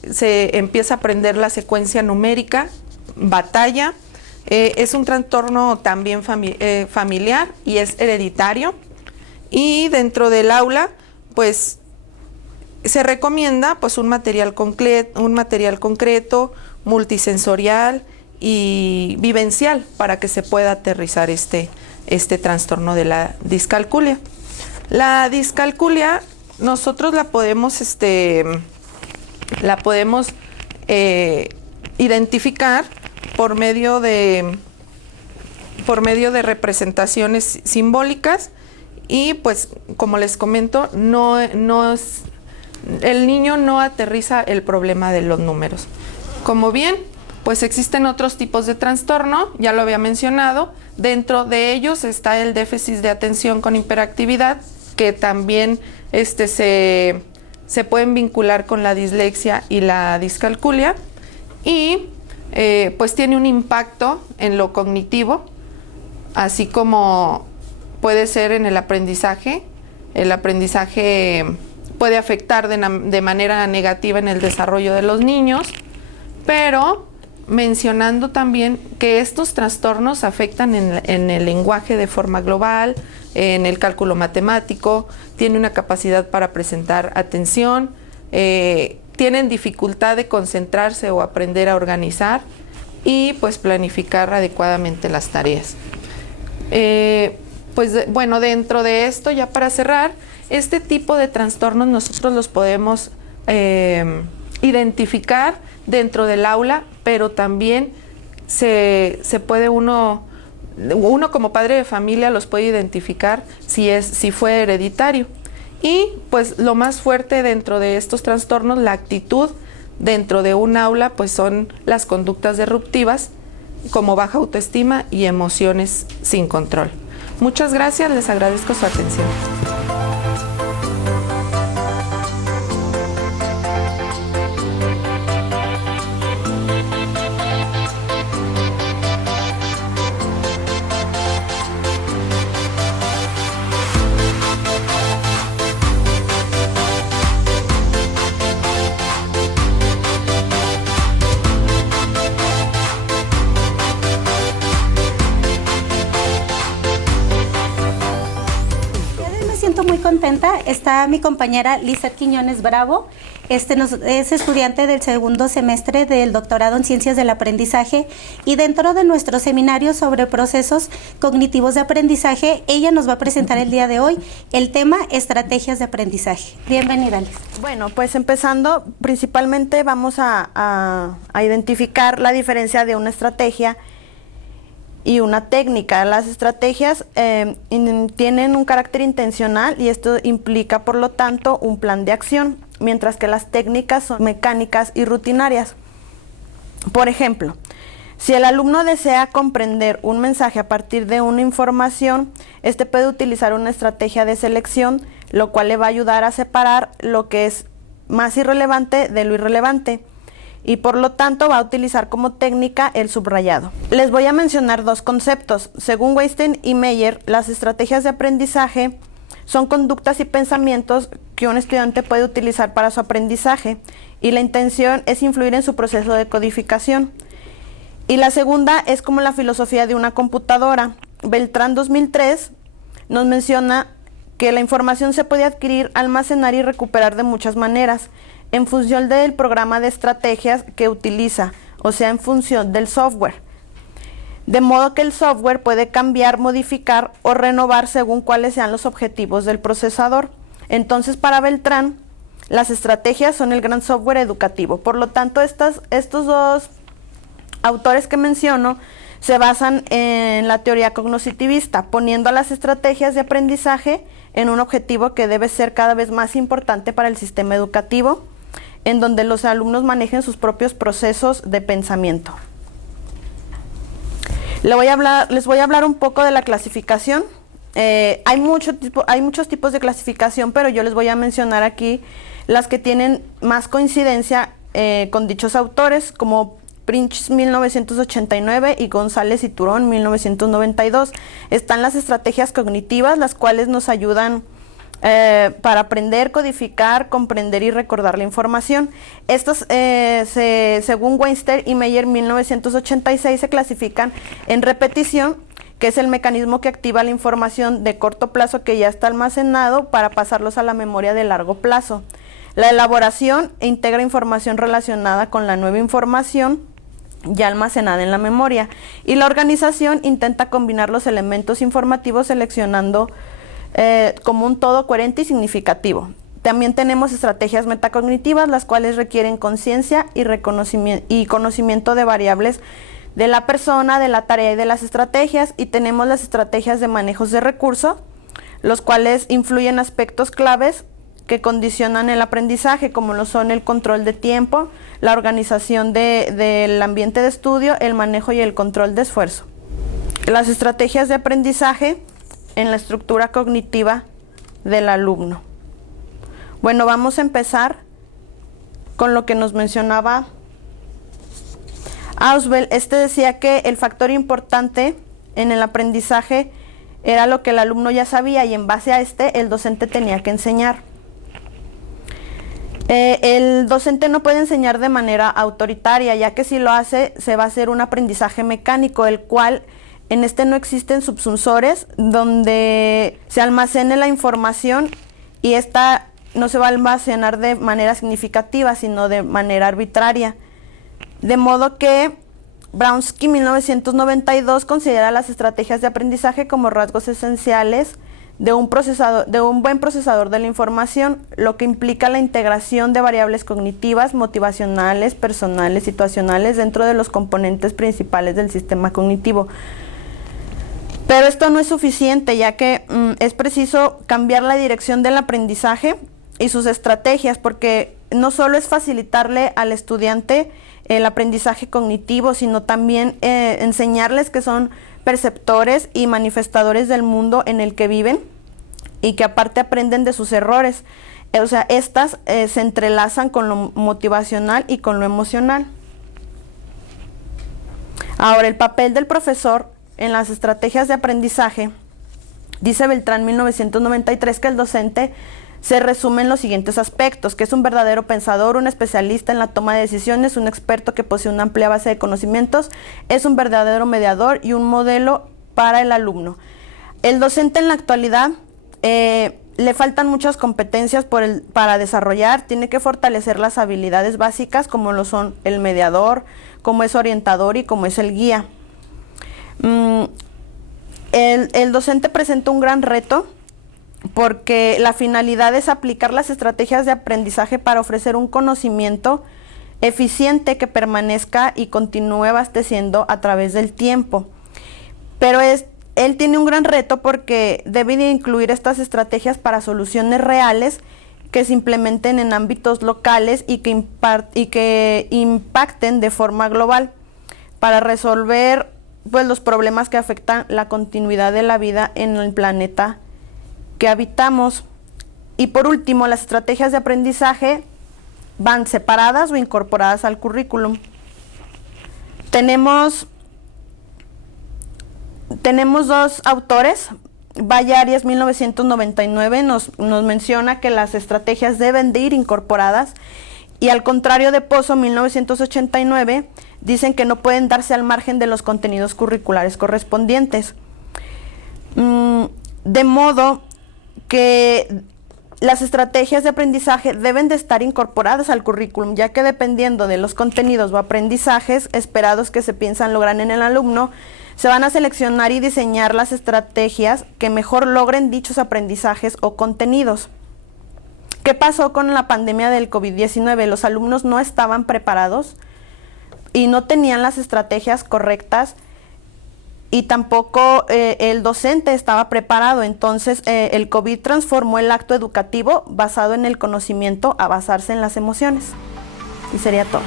se empieza a aprender la secuencia numérica, batalla. Es un trastorno también familiar y es hereditario. Y dentro del aula, pues se recomienda pues un material concreto, multisensorial y vivencial para que se pueda aterrizar este trastorno de la discalculia. La discalculia nosotros la podemos identificar por medio de representaciones simbólicas y pues como les comento, el niño no aterriza el problema de los números. Como bien, pues existen otros tipos de trastorno, ya lo había mencionado. Dentro de ellos está el déficit de atención con hiperactividad, que también se pueden vincular con la dislexia y la discalculia, y pues tiene un impacto en lo cognitivo, así como puede ser en el aprendizaje. El aprendizaje puede afectar de manera negativa en el desarrollo de los niños, pero mencionando también que estos trastornos afectan en el lenguaje de forma global, en el cálculo matemático, tiene una capacidad para presentar atención, tienen dificultad de concentrarse o aprender a organizar y pues planificar adecuadamente las tareas. Bueno, dentro de esto, ya para cerrar, este tipo de trastornos nosotros los podemos identificar dentro del aula, pero también se puede uno como padre de familia los puede identificar si fue hereditario. Y pues lo más fuerte dentro de estos trastornos, la actitud dentro de un aula, pues son las conductas disruptivas como baja autoestima y emociones sin control. Muchas gracias, les agradezco su atención. Contenta, está mi compañera Lizeth Quiñones Bravo, es estudiante del segundo semestre del doctorado en Ciencias del Aprendizaje, y dentro de nuestro seminario sobre procesos cognitivos de aprendizaje, ella nos va a presentar el día de hoy el tema estrategias de aprendizaje. Bienvenida, Liz. Bueno, pues empezando, principalmente vamos a identificar la diferencia de una estrategia y una técnica. Las estrategias tienen un carácter intencional y esto implica, por lo tanto, un plan de acción, mientras que las técnicas son mecánicas y rutinarias. Por ejemplo, si el alumno desea comprender un mensaje a partir de una información, este puede utilizar una estrategia de selección, lo cual le va a ayudar a separar lo que es más irrelevante de lo irrelevante, y por lo tanto va a utilizar como técnica el subrayado. Les voy a mencionar dos conceptos. Según Weinstein y Meyer, las estrategias de aprendizaje son conductas y pensamientos que un estudiante puede utilizar para su aprendizaje, y la intención es influir en su proceso de codificación. Y la segunda es como la filosofía de una computadora. Beltrán 2003 nos menciona que la información se puede adquirir, almacenar y recuperar de muchas maneras, en función del programa de estrategias que utiliza, o sea, en función del software. De modo que el software puede cambiar, modificar o renovar según cuáles sean los objetivos del procesador. Entonces, para Beltrán, las estrategias son el gran software educativo. Por lo tanto, estos dos autores que menciono se basan en la teoría cognitivista, poniendo a las estrategias de aprendizaje en un objetivo que debe ser cada vez más importante para el sistema educativo, en donde los alumnos manejen sus propios procesos de pensamiento. Les voy a hablar un poco de la clasificación. Hay muchos tipos de clasificación, pero yo les voy a mencionar aquí las que tienen más coincidencia con dichos autores, como Prince 1989 y González y Turón 1992. Están las estrategias cognitivas, las cuales nos ayudan para aprender, codificar, comprender y recordar la información. Estos, según Weinstein y Meyer 1986, se clasifican en repetición, que es el mecanismo que activa la información de corto plazo que ya está almacenado para pasarlos a la memoria de largo plazo. La elaboración integra información relacionada con la nueva información ya almacenada en la memoria. Y la organización intenta combinar los elementos informativos seleccionando como un todo coherente y significativo. También tenemos estrategias metacognitivas, las cuales requieren conciencia y conocimiento de variables de la persona, de la tarea y de las estrategias. Y tenemos las estrategias de manejos de recursos, los cuales influyen aspectos claves que condicionan el aprendizaje, como lo son el control de tiempo, la organización del ambiente de estudio, el manejo y el control de esfuerzo. Las estrategias de aprendizaje en la estructura cognitiva del alumno. Bueno, vamos a empezar con lo que nos mencionaba Ausubel. Decía que el factor importante en el aprendizaje era lo que el alumno ya sabía, y en base a el docente tenía que enseñar. El docente no puede enseñar de manera autoritaria, ya que si lo hace, se va a hacer un aprendizaje mecánico, el cual en no existen subsensores donde se almacene la información, y esta no se va a almacenar de manera significativa, sino de manera arbitraria. De modo que Brodsky, 1992, considera las estrategias de aprendizaje como rasgos esenciales de un buen procesador de la información, lo que implica la integración de variables cognitivas, motivacionales, personales, situacionales dentro de los componentes principales del sistema cognitivo. Pero esto no es suficiente, ya que es preciso cambiar la dirección del aprendizaje y sus estrategias, porque no solo es facilitarle al estudiante el aprendizaje cognitivo, sino también enseñarles que son perceptores y manifestadores del mundo en el que viven, y que aparte aprenden de sus errores. O sea, estas se entrelazan con lo motivacional y con lo emocional. Ahora, el papel del profesor en las estrategias de aprendizaje. Dice Beltrán, 1993, que el docente se resume en los siguientes aspectos: que es un verdadero pensador, un especialista en la toma de decisiones, un experto que posee una amplia base de conocimientos, es un verdadero mediador y un modelo para el alumno. El docente en la actualidad le faltan muchas competencias para desarrollar. Tiene que fortalecer las habilidades básicas, como lo son el mediador, como es orientador y como es el guía. El docente presenta un gran reto, porque la finalidad es aplicar las estrategias de aprendizaje para ofrecer un conocimiento eficiente que permanezca y continúe abasteciendo a través del tiempo. Pero él tiene un gran reto, porque debe de incluir estas estrategias para soluciones reales que se implementen en ámbitos locales y que impacten de forma global para resolver los problemas que afectan la continuidad de la vida en el planeta que habitamos. Y por último, las estrategias de aprendizaje van separadas o incorporadas al currículum. Tenemos dos autores. Vallarias, 1999, nos menciona que las estrategias deben de ir incorporadas, y al contrario de Pozo, 1989, dicen que no pueden darse al margen de los contenidos curriculares correspondientes. De modo que las estrategias de aprendizaje deben de estar incorporadas al currículum, ya que dependiendo de los contenidos o aprendizajes esperados que se piensan lograr en el alumno, se van a seleccionar y diseñar las estrategias que mejor logren dichos aprendizajes o contenidos. ¿Qué pasó con la pandemia del COVID-19? Los alumnos no estaban preparados y no tenían las estrategias correctas, y tampoco el docente estaba preparado. Entonces el COVID transformó el acto educativo basado en el conocimiento a basarse en las emociones. Y sería todo.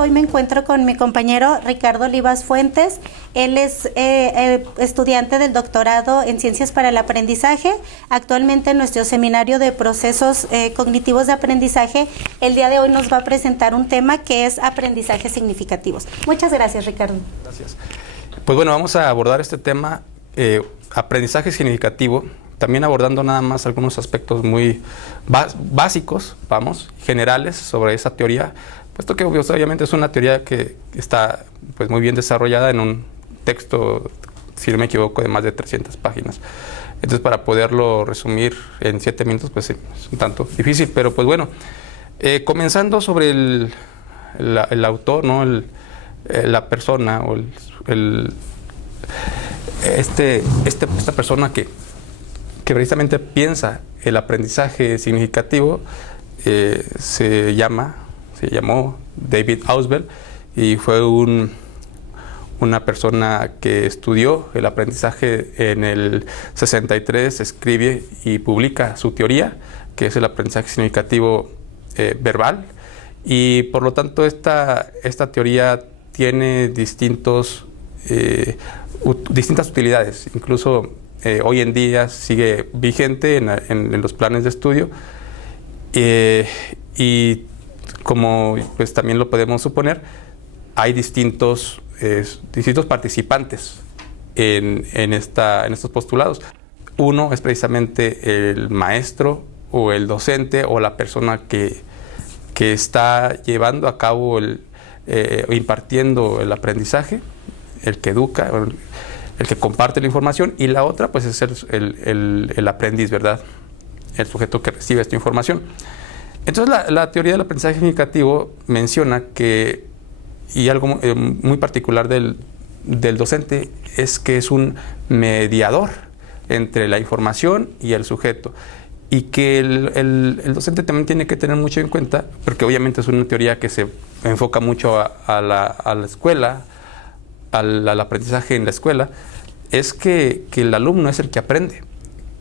Hoy me encuentro con mi compañero Ricardo Olivas Fuentes. Él es estudiante del doctorado en Ciencias para el Aprendizaje. Actualmente en nuestro seminario de procesos cognitivos de aprendizaje, el día de hoy nos va a presentar un tema que es aprendizajes significativos. Muchas gracias, Ricardo. Gracias. Pues bueno, vamos a abordar este tema, aprendizaje significativo, también abordando nada más algunos aspectos muy básicos, generales sobre esa teoría, puesto que pues, obviamente es una teoría que está pues, muy bien desarrollada en un texto, si no me equivoco, de más de 300 páginas. Entonces, para poderlo resumir en 7 minutos, pues es un tanto difícil, pero pues bueno, comenzando sobre el autor, ¿no? La persona o esta persona que precisamente piensa el aprendizaje significativo, se llamó David Ausubel, y fue una persona que estudió el aprendizaje en el 63, escribe y publica su teoría, que es el aprendizaje significativo verbal, y por lo tanto esta teoría tiene distintas utilidades. Incluso hoy en día sigue vigente en los planes de estudio, y como pues también lo podemos suponer, hay distintos participantes en estos postulados. Uno es precisamente el maestro o el docente o la persona que está llevando a cabo impartiendo el aprendizaje, el que educa, el que comparte la información, y la otra pues es el aprendiz, ¿verdad? El sujeto que recibe esta información. Entonces la teoría del aprendizaje significativo menciona que, y algo muy particular del docente, es que es un mediador entre la información y el sujeto, y que el docente también tiene que tener mucho en cuenta, porque obviamente es una teoría que se enfoca mucho a la escuela, al aprendizaje en la escuela, es que el alumno es el que aprende,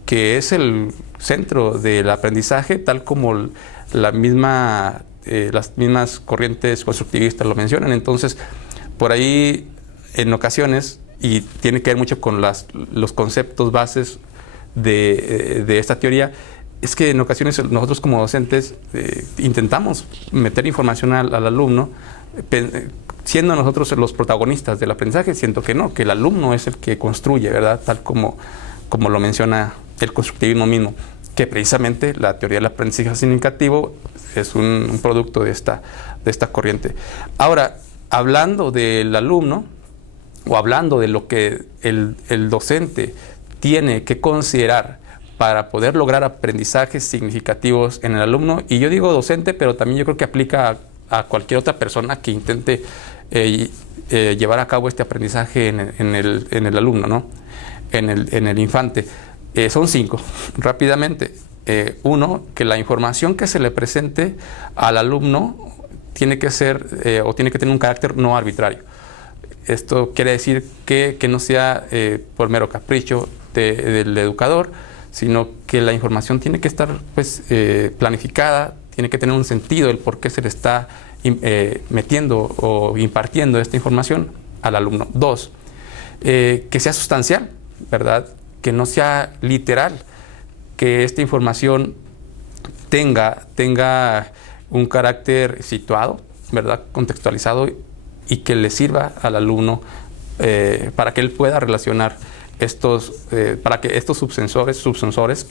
que es el centro del aprendizaje, tal como las mismas corrientes constructivistas lo mencionan. Entonces, por ahí, en ocasiones, y tiene que ver mucho con los conceptos bases de esta teoría, es que en ocasiones nosotros como docentes intentamos meter información al alumno, siendo nosotros los protagonistas del aprendizaje, siendo que no, que el alumno es el que construye, ¿verdad? Tal como lo menciona el constructivismo mismo, que precisamente la teoría del aprendizaje significativo es un producto de esta corriente. Ahora, hablando del alumno, o hablando de lo que el docente tiene que considerar para poder lograr aprendizajes significativos en el alumno, y yo digo docente, pero también yo creo que aplica a cualquier otra persona que intente llevar a cabo este aprendizaje en el alumno, ¿no? En el infante. Son 5, rápidamente. 1, que la información que se le presente al alumno tiene que ser o tiene que tener un carácter no arbitrario. Esto quiere decir que no sea por mero capricho del educador, sino que la información tiene que estar pues, planificada, tiene que tener un sentido el por qué se le está metiendo o impartiendo esta información al alumno. 2, que sea sustancial, ¿verdad? Que no sea literal, que esta información tenga un carácter situado, ¿verdad? Contextualizado, y que le sirva al alumno para que él pueda relacionar para que estos subsensores,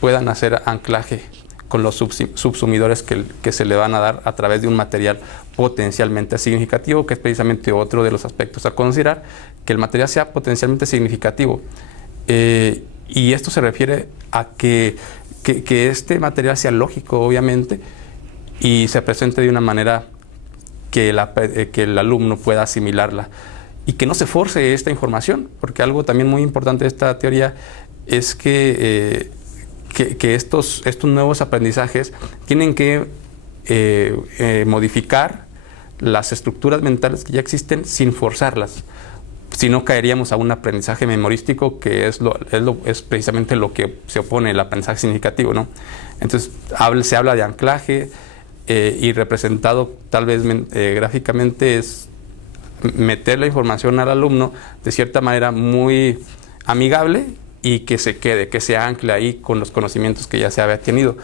puedan hacer anclaje con los subsumidores que se le van a dar a través de un material potencialmente significativo, que es precisamente otro de los aspectos a considerar, que el material sea potencialmente significativo. Y esto se refiere a que este material sea lógico, obviamente, y se presente de una manera que el alumno pueda asimilarla, y que no se force esta información, porque algo también muy importante de esta teoría es que estos nuevos aprendizajes tienen que modificar las estructuras mentales que ya existen sin forzarlas. Si no, caeríamos a un aprendizaje memorístico, que es precisamente lo que se opone al aprendizaje significativo, ¿no? Entonces se habla de anclaje, y representado tal vez gráficamente es meter la información al alumno de cierta manera muy amigable, y que se quede, que se ancle ahí con los conocimientos que ya se había tenido.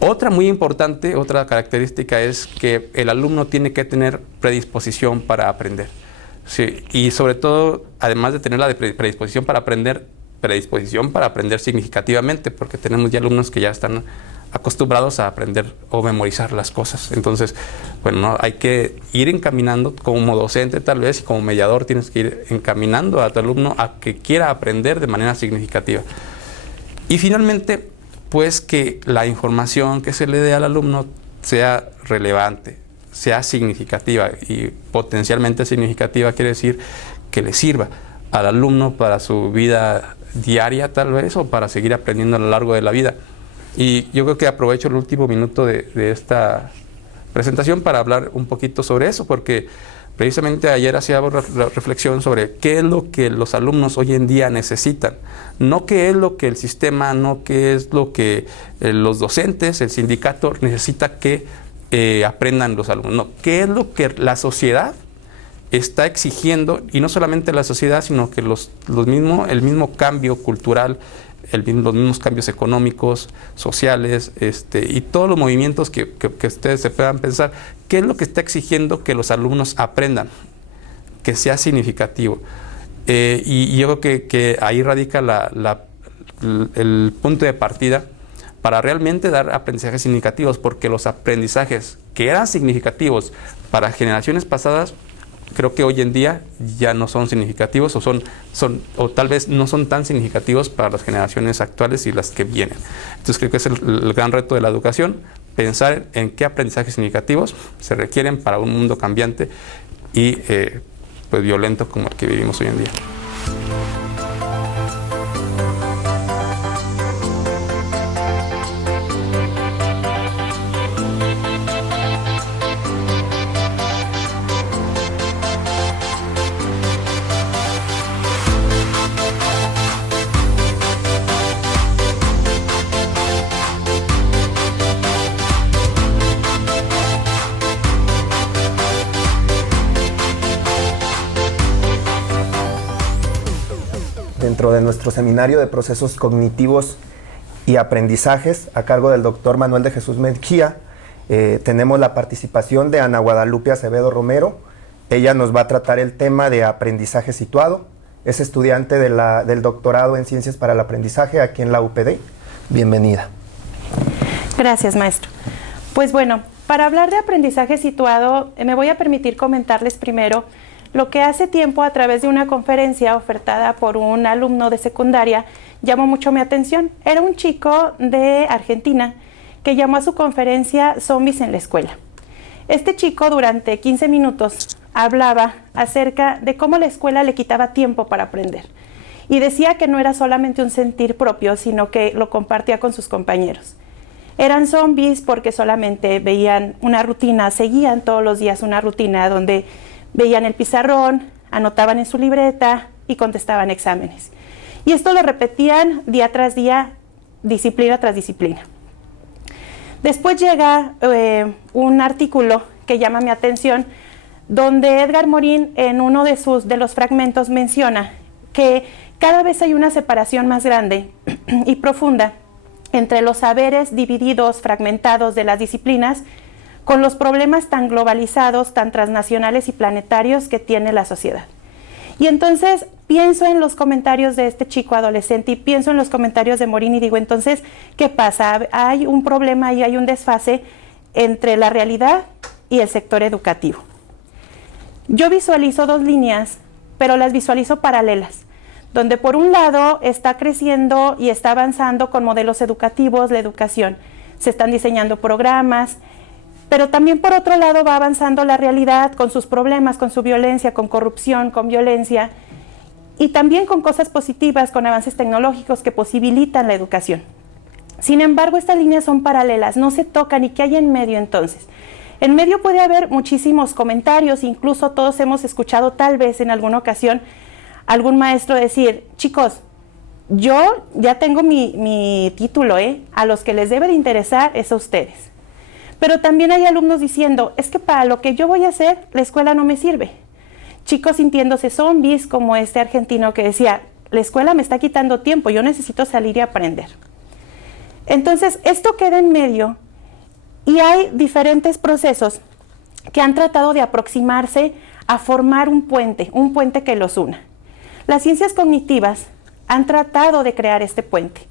Otra muy importante, otra característica es que el alumno tiene que tener predisposición para aprender. Sí, y sobre todo, además de tener la predisposición para aprender, predisposición para aprender significativamente, porque tenemos ya alumnos que ya están acostumbrados a aprender o memorizar las cosas. Entonces, bueno, ¿no? Hay que ir encaminando como docente tal vez, y como mediador tienes que ir encaminando a tu alumno a que quiera aprender de manera significativa. Y finalmente, pues que la información que se le dé al alumno sea relevante, sea significativa, y potencialmente significativa quiere decir que le sirva al alumno para su vida diaria tal vez, o para seguir aprendiendo a lo largo de la vida. Y yo creo que aprovecho el último minuto de esta presentación para hablar un poquito sobre eso, porque precisamente ayer hacíamos reflexión sobre qué es lo que los alumnos hoy en día necesitan, no qué es lo que el sistema, no qué es lo que los docentes, el sindicato necesita que aprendan los alumnos, no, qué es lo que la sociedad está exigiendo, y no solamente la sociedad, sino que el mismo cambio cultural, los mismos cambios económicos, sociales, y todos los movimientos que ustedes se puedan pensar, qué es lo que está exigiendo que los alumnos aprendan, que sea significativo. Y yo creo que ahí radica el punto de partida para realmente dar aprendizajes significativos, porque los aprendizajes que eran significativos para generaciones pasadas, creo que hoy en día ya no son significativos, o tal vez no son tan significativos para las generaciones actuales y las que vienen. Entonces creo que es el gran reto de la educación, pensar en qué aprendizajes significativos se requieren para un mundo cambiante y pues violento como el que vivimos hoy en día. Dentro de nuestro seminario de procesos cognitivos y aprendizajes a cargo del doctor Manuel de Jesús Mejía, tenemos la participación de Ana Guadalupe Acevedo Romero. Ella nos va a tratar el tema de aprendizaje situado. Es estudiante del doctorado en Ciencias para el Aprendizaje aquí en la UPD. Bienvenida. Gracias, maestro. Pues bueno, para hablar de aprendizaje situado, me voy a permitir comentarles primero lo que hace tiempo, a través de una conferencia ofertada por un alumno de secundaria, llamó mucho mi atención. Era un chico de Argentina que llamó a su conferencia Zombies en la escuela. Este chico durante 15 minutos hablaba acerca de cómo la escuela le quitaba tiempo para aprender. Y decía que no era solamente un sentir propio, sino que lo compartía con sus compañeros. Eran zombies porque solamente veían una rutina, seguían todos los días una rutina donde veían el pizarrón, anotaban en su libreta y contestaban exámenes. Y esto lo repetían día tras día, disciplina tras disciplina. Después llega un artículo que llama mi atención, donde Edgar Morin, en uno de los fragmentos, menciona que cada vez hay una separación más grande y profunda entre los saberes divididos, fragmentados de las disciplinas, con los problemas tan globalizados, tan transnacionales y planetarios que tiene la sociedad. Y entonces pienso en los comentarios de este chico adolescente y pienso en los comentarios de Morin y digo, entonces, ¿qué pasa? Hay un problema y hay un desfase entre la realidad y el sector educativo. Yo visualizo dos líneas, pero las visualizo paralelas, donde por un lado está creciendo y está avanzando con modelos educativos la educación. Se están diseñando programas, pero también por otro lado va avanzando la realidad con sus problemas, con su violencia, con corrupción, con violencia, y también con cosas positivas, con avances tecnológicos que posibilitan la educación. Sin embargo, estas líneas son paralelas, no se tocan. ¿Y qué hay en medio entonces? En medio puede haber muchísimos comentarios, incluso todos hemos escuchado tal vez en alguna ocasión algún maestro decir, chicos, yo ya tengo mi título, a los que les debe de interesar es a ustedes. Pero también hay alumnos diciendo, es que para lo que yo voy a hacer, la escuela no me sirve. Chicos sintiéndose zombies, como este argentino que decía, la escuela me está quitando tiempo, yo necesito salir y aprender. Entonces, esto queda en medio y hay diferentes procesos que han tratado de aproximarse a formar un puente que los una. Las ciencias cognitivas han tratado de crear este puente.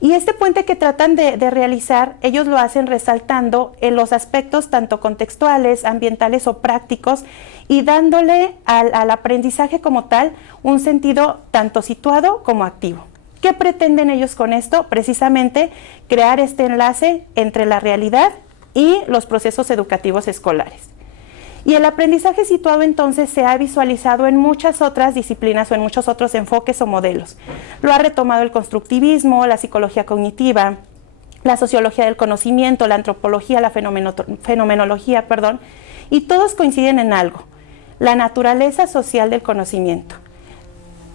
Y este puente que tratan de realizar, ellos lo hacen resaltando en los aspectos tanto contextuales, ambientales o prácticos, y dándole al aprendizaje como tal un sentido tanto situado como activo. ¿Qué pretenden ellos con esto? Precisamente crear este enlace entre la realidad y los procesos educativos escolares. Y el aprendizaje situado entonces se ha visualizado en muchas otras disciplinas o en muchos otros enfoques o modelos. Lo ha retomado el constructivismo, la psicología cognitiva, la sociología del conocimiento, la antropología, la fenomenología, y todos coinciden en algo: la naturaleza social del conocimiento.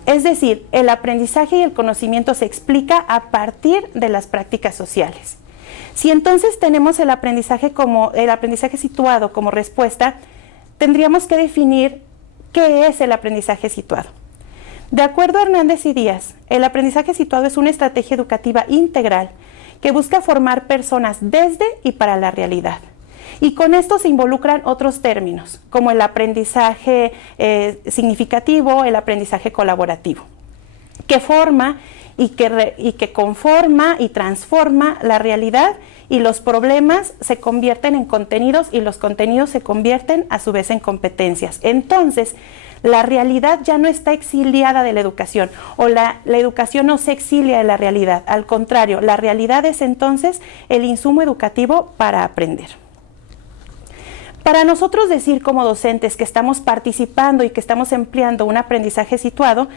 Es decir, el aprendizaje y el conocimiento se explica a partir de las prácticas sociales. Si entonces tenemos el aprendizaje situado como respuesta, tendríamos que definir qué es el aprendizaje situado. De acuerdo a Hernández y Díaz, el aprendizaje situado es una estrategia educativa integral que busca formar personas desde y para la realidad. Y con esto se involucran otros términos, como el aprendizaje significativo, el aprendizaje colaborativo, que forma y que conforma y transforma la realidad, y los problemas se convierten en contenidos y los contenidos se convierten a su vez en competencias. Entonces, la realidad ya no está exiliada de la educación, o la educación no se exilia de la realidad. Al contrario, la realidad es entonces el insumo educativo para aprender. Para nosotros decir como docentes que estamos participando y que estamos empleando un aprendizaje situado,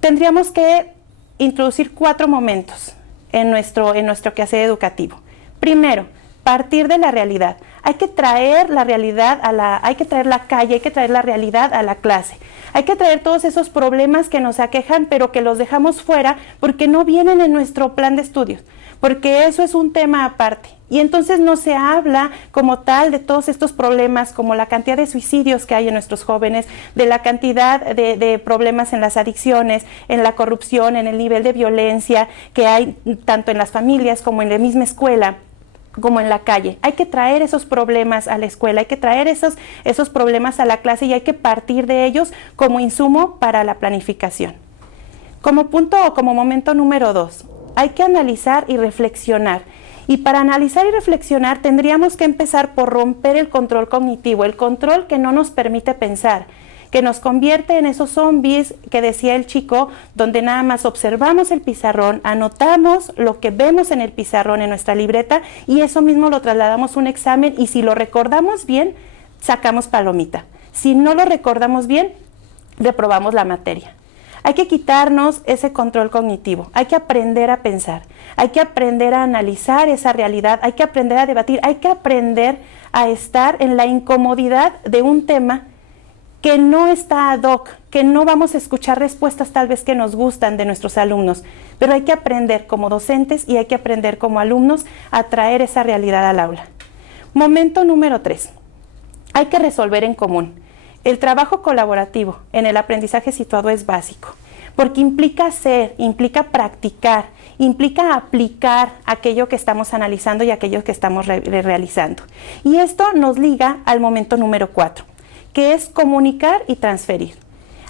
tendríamos que introducir 4 momentos en nuestro quehacer educativo. Primero, partir de la realidad. Hay que traer la realidad hay que traer la calle, hay que traer la realidad a la clase. Hay que traer todos esos problemas que nos aquejan, pero que los dejamos fuera porque no vienen en nuestro plan de estudios, porque eso es un tema aparte. Y entonces no se habla como tal de todos estos problemas, como la cantidad de suicidios que hay en nuestros jóvenes, de la cantidad de problemas en las adicciones, en la corrupción, en el nivel de violencia que hay tanto en las familias como en la misma escuela, como en la calle. Hay que traer esos problemas a la escuela, hay que traer esos problemas a la clase y hay que partir de ellos como insumo para la planificación. Como punto o como momento número 2, hay que analizar y reflexionar. Y para analizar y reflexionar tendríamos que empezar por romper el control cognitivo, el control que no nos permite pensar, que nos convierte en esos zombies que decía el chico, donde nada más observamos el pizarrón, anotamos lo que vemos en el pizarrón en nuestra libreta y eso mismo lo trasladamos a un examen y si lo recordamos bien, sacamos palomita. Si no lo recordamos bien, reprobamos la materia. Hay que quitarnos ese control cognitivo, hay que aprender a pensar, hay que aprender a analizar esa realidad, hay que aprender a debatir, hay que aprender a estar en la incomodidad de un tema que no está ad hoc, que no vamos a escuchar respuestas tal vez que nos gustan de nuestros alumnos, pero hay que aprender como docentes y hay que aprender como alumnos a traer esa realidad al aula. Momento número 3, hay que resolver en común. El trabajo colaborativo en el aprendizaje situado es básico, porque implica hacer, implica practicar, implica aplicar aquello que estamos analizando y aquello que estamos realizando. Y esto nos liga al momento número 4, que es comunicar y transferir.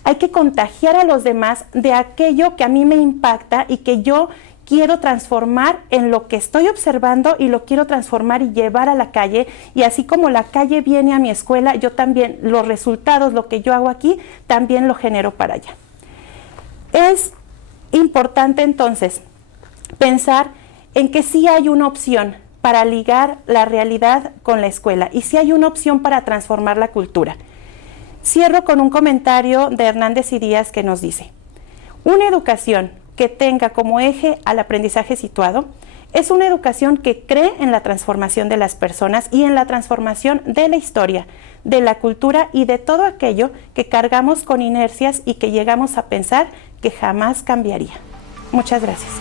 Hay que contagiar a los demás de aquello que a mí me impacta y que yo quiero transformar en lo que estoy observando y lo quiero transformar y llevar a la calle, y así como la calle viene a mi escuela, yo también los resultados, lo que yo hago aquí, también lo genero para allá. Es importante entonces pensar en que sí hay una opción para ligar la realidad con la escuela y sí hay una opción para transformar la cultura. Cierro con un comentario de Hernández y Díaz que nos dice: una educación que tenga como eje al aprendizaje situado es una educación que cree en la transformación de las personas y en la transformación de la historia, de la cultura y de todo aquello que cargamos con inercias y que llegamos a pensar que jamás cambiaría. Muchas gracias.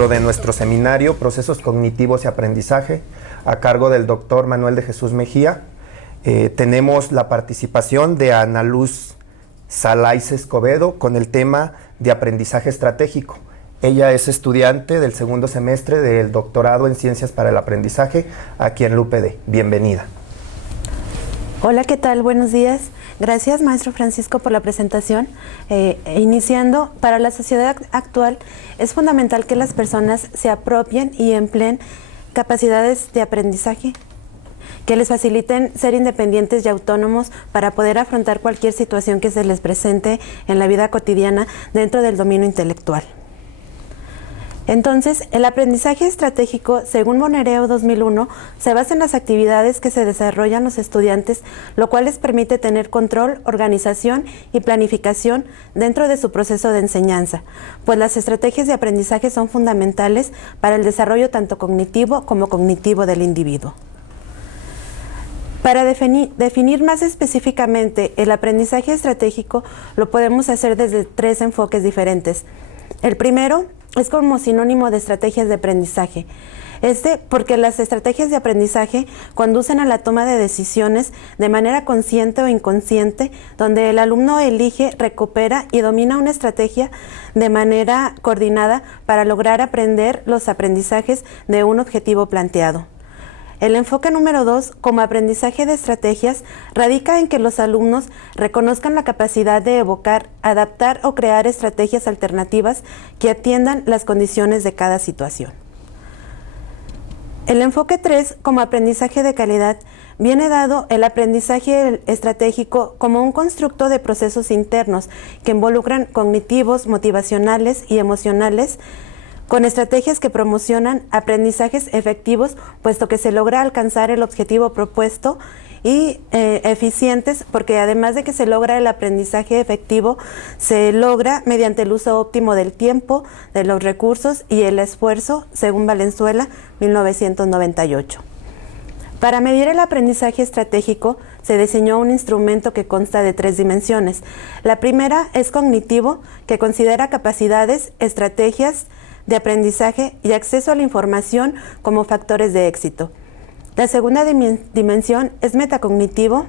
dentro de nuestro seminario Procesos Cognitivos y Aprendizaje, a cargo del doctor Manuel de Jesús Mejía. Tenemos la participación de Ana Luz Salaiz Escobedo con el tema de aprendizaje estratégico. Ella es estudiante del segundo semestre del doctorado en Ciencias para el Aprendizaje aquí en la UPD. Bienvenida. Hola, ¿qué tal? Buenos días. Gracias, maestro Francisco, por la presentación. Iniciando, para la sociedad actual es fundamental que las personas se apropien y empleen capacidades de aprendizaje que les faciliten ser independientes y autónomos para poder afrontar cualquier situación que se les presente en la vida cotidiana dentro del dominio intelectual. Entonces, el aprendizaje estratégico, según Monereo 2001, se basa en las actividades que se desarrollan los estudiantes, lo cual les permite tener control, organización y planificación dentro de su proceso de enseñanza, pues las estrategias de aprendizaje son fundamentales para el desarrollo tanto cognitivo como cognitivo del individuo. Para definir más específicamente el aprendizaje estratégico, lo podemos hacer desde 3 enfoques diferentes. El primero es como sinónimo de estrategias de aprendizaje. Porque las estrategias de aprendizaje conducen a la toma de decisiones de manera consciente o inconsciente, donde el alumno elige, recupera y domina una estrategia de manera coordinada para lograr aprender los aprendizajes de un objetivo planteado. El enfoque número 2, como aprendizaje de estrategias, radica en que los alumnos reconozcan la capacidad de evocar, adaptar o crear estrategias alternativas que atiendan las condiciones de cada situación. El enfoque 3, como aprendizaje de calidad, viene dado el aprendizaje estratégico como un constructo de procesos internos que involucran cognitivos, motivacionales y emocionales, con estrategias que promocionan aprendizajes efectivos, puesto que se logra alcanzar el objetivo propuesto, y eficientes, porque además de que se logra el aprendizaje efectivo, se logra mediante el uso óptimo del tiempo, de los recursos y el esfuerzo, según Valenzuela, 1998. Para medir el aprendizaje estratégico, se diseñó un instrumento que consta de 3 dimensiones. La primera es cognitivo, que considera capacidades, estrategias de aprendizaje y acceso a la información como factores de éxito. La segunda dimensión es metacognitivo,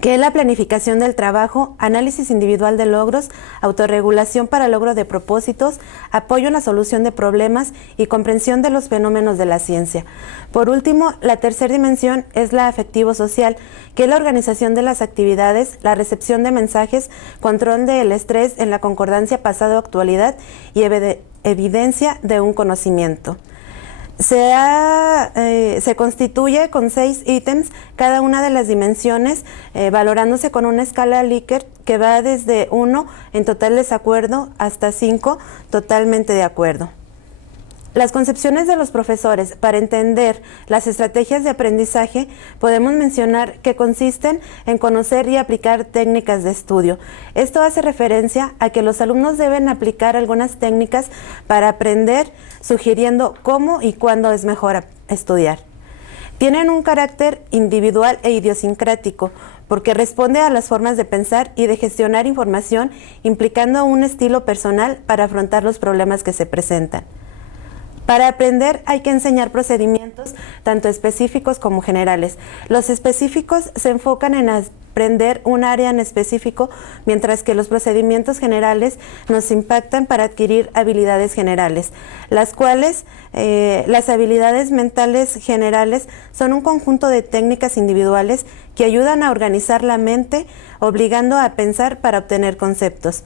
que es la planificación del trabajo, análisis individual de logros, autorregulación para logro de propósitos, apoyo en la solución de problemas y comprensión de los fenómenos de la ciencia. Por último, la tercera dimensión es la afectivo-social, que es la organización de las actividades, la recepción de mensajes, control del estrés en la concordancia pasado-actualidad y evidencia de un conocimiento. Se constituye con 6 ítems, cada una de las dimensiones, valorándose con una escala Likert que va desde 1, en total desacuerdo, hasta 5, totalmente de acuerdo. Las concepciones de los profesores para entender las estrategias de aprendizaje podemos mencionar que consisten en conocer y aplicar técnicas de estudio. Esto hace referencia a que los alumnos deben aplicar algunas técnicas para aprender, sugiriendo cómo y cuándo es mejor estudiar. Tienen un carácter individual e idiosincrático, porque responde a las formas de pensar y de gestionar información, implicando un estilo personal para afrontar los problemas que se presentan. Para aprender hay que enseñar procedimientos tanto específicos como generales. Los específicos se enfocan en aprender un área en específico, mientras que los procedimientos generales nos impactan para adquirir habilidades generales, las cuales, las habilidades mentales generales son un conjunto de técnicas individuales que ayudan a organizar la mente, obligando a pensar para obtener conceptos.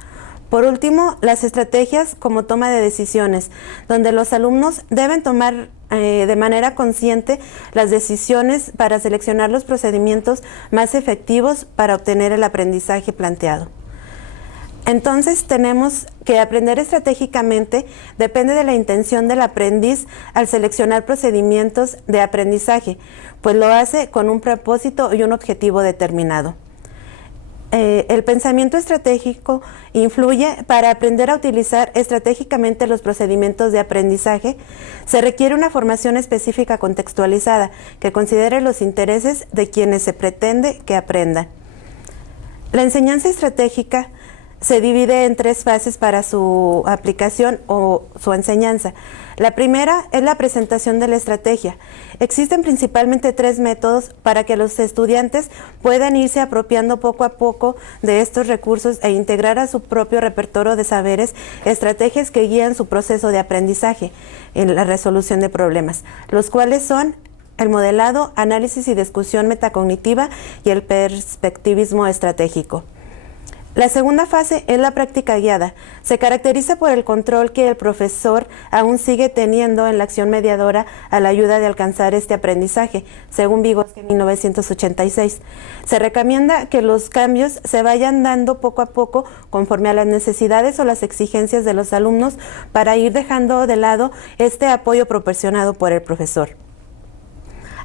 Por último, las estrategias como toma de decisiones, donde los alumnos deben tomar de manera consciente las decisiones para seleccionar los procedimientos más efectivos para obtener el aprendizaje planteado. Entonces tenemos que aprender estratégicamente depende de la intención del aprendiz al seleccionar procedimientos de aprendizaje, pues lo hace con un propósito y un objetivo determinado. El pensamiento estratégico influye para aprender a utilizar estratégicamente los procedimientos de aprendizaje. Se requiere una formación específica contextualizada que considere los intereses de quienes se pretende que aprendan. La enseñanza estratégica se divide en 3 fases para su aplicación o su enseñanza. La primera es la presentación de la estrategia. Existen principalmente 3 métodos para que los estudiantes puedan irse apropiando poco a poco de estos recursos e integrar a su propio repertorio de saberes estrategias que guían su proceso de aprendizaje en la resolución de problemas, los cuales son el modelado, análisis y discusión metacognitiva y el perspectivismo estratégico. La segunda fase es la práctica guiada. Se caracteriza por el control que el profesor aún sigue teniendo en la acción mediadora a la ayuda de alcanzar este aprendizaje, según Vygotsky en 1986. Se recomienda que los cambios se vayan dando poco a poco conforme a las necesidades o las exigencias de los alumnos para ir dejando de lado este apoyo proporcionado por el profesor.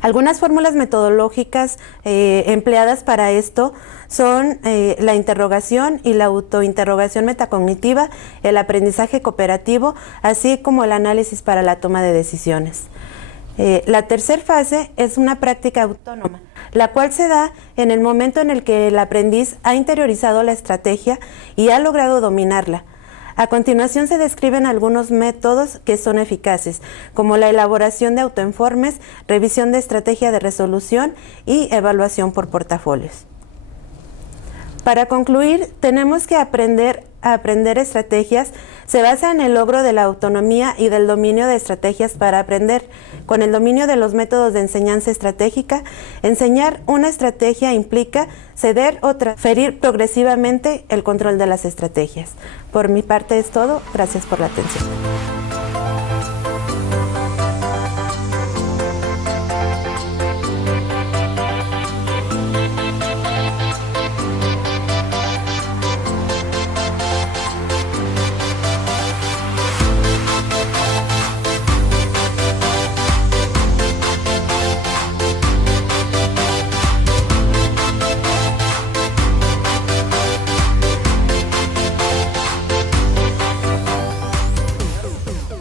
Algunas fórmulas metodológicas empleadas para esto son la interrogación y la autointerrogación metacognitiva, el aprendizaje cooperativo, así como el análisis para la toma de decisiones. La tercera fase es una práctica autónoma, la cual se da en el momento en el que el aprendiz ha interiorizado la estrategia y ha logrado dominarla. A continuación se describen algunos métodos que son eficaces, como la elaboración de autoinformes, revisión de estrategia de resolución y evaluación por portafolios. Para concluir, tenemos que aprender estrategias se basa en el logro de la autonomía y del dominio de estrategias para aprender. Con el dominio de los métodos de enseñanza estratégica, enseñar una estrategia implica ceder o transferir progresivamente el control de las estrategias. Por mi parte es todo. Gracias por la atención.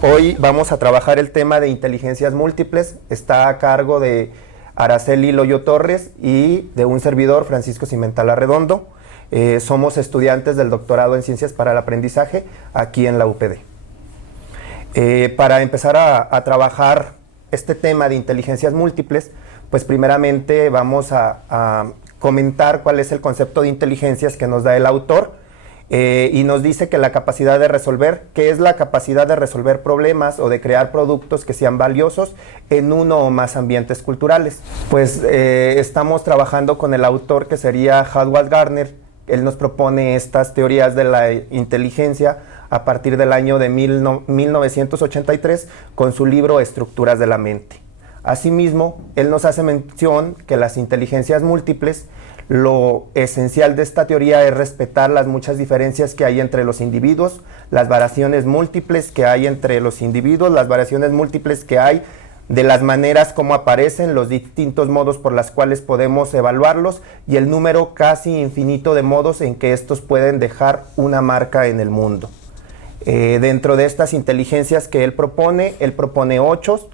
Hoy vamos a trabajar el tema de inteligencias múltiples. Está a cargo de Araceli Loyo Torres y de un servidor, Francisco Cimental Arredondo. Somos estudiantes del doctorado en Ciencias para el Aprendizaje aquí en la UPD. Para empezar a trabajar este tema de inteligencias múltiples, pues primeramente vamos a comentar cuál es el concepto de inteligencias que nos da el autor. Y nos dice que la capacidad de resolver, ¿qué es la capacidad de resolver problemas o de crear productos que sean valiosos en uno o más ambientes culturales? Pues estamos trabajando con el autor que sería Howard Gardner. Él nos propone estas teorías de la inteligencia a partir del año de 1983 con su libro Estructuras de la mente. Asimismo, él nos hace mención que las inteligencias múltiples, lo esencial de esta teoría es respetar las muchas diferencias que hay entre los individuos, las variaciones múltiples que hay entre los individuos, las variaciones múltiples que hay de las maneras como aparecen, los distintos modos por los cuales podemos evaluarlos y el número casi infinito de modos en que estos pueden dejar una marca en el mundo. Dentro de estas inteligencias que él propone 8.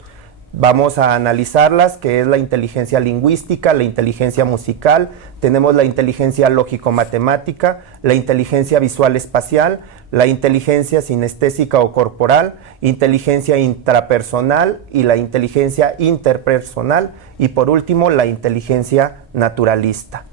Vamos a analizarlas, que es la inteligencia lingüística, la inteligencia musical, tenemos la inteligencia lógico-matemática, la inteligencia visual-espacial, la inteligencia sinestésica o corporal, inteligencia intrapersonal y la inteligencia interpersonal y por último la inteligencia naturalista.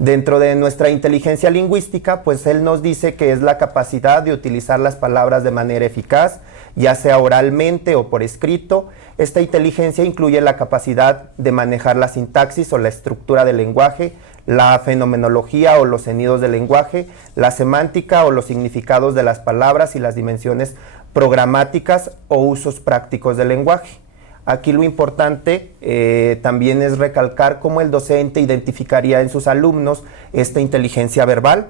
Dentro de nuestra inteligencia lingüística, pues él nos dice que es la capacidad de utilizar las palabras de manera eficaz, ya sea oralmente o por escrito. Esta inteligencia incluye la capacidad de manejar la sintaxis o la estructura del lenguaje, la fenomenología o los sonidos del lenguaje, la semántica o los significados de las palabras y las dimensiones programáticas o usos prácticos del lenguaje. Aquí lo importante también es recalcar cómo el docente identificaría en sus alumnos esta inteligencia verbal.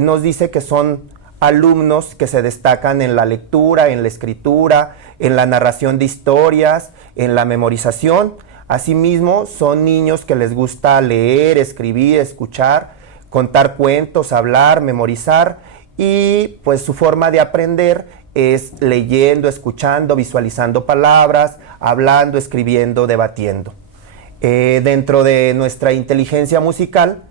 Nos dice que son alumnos que se destacan en la lectura, en la escritura, en la narración de historias, en la memorización. Asimismo, son niños que les gusta leer, escribir, escuchar, contar cuentos, hablar, memorizar y pues su forma de aprender es leyendo, escuchando, visualizando palabras, hablando, escribiendo, debatiendo. Dentro de nuestra inteligencia musical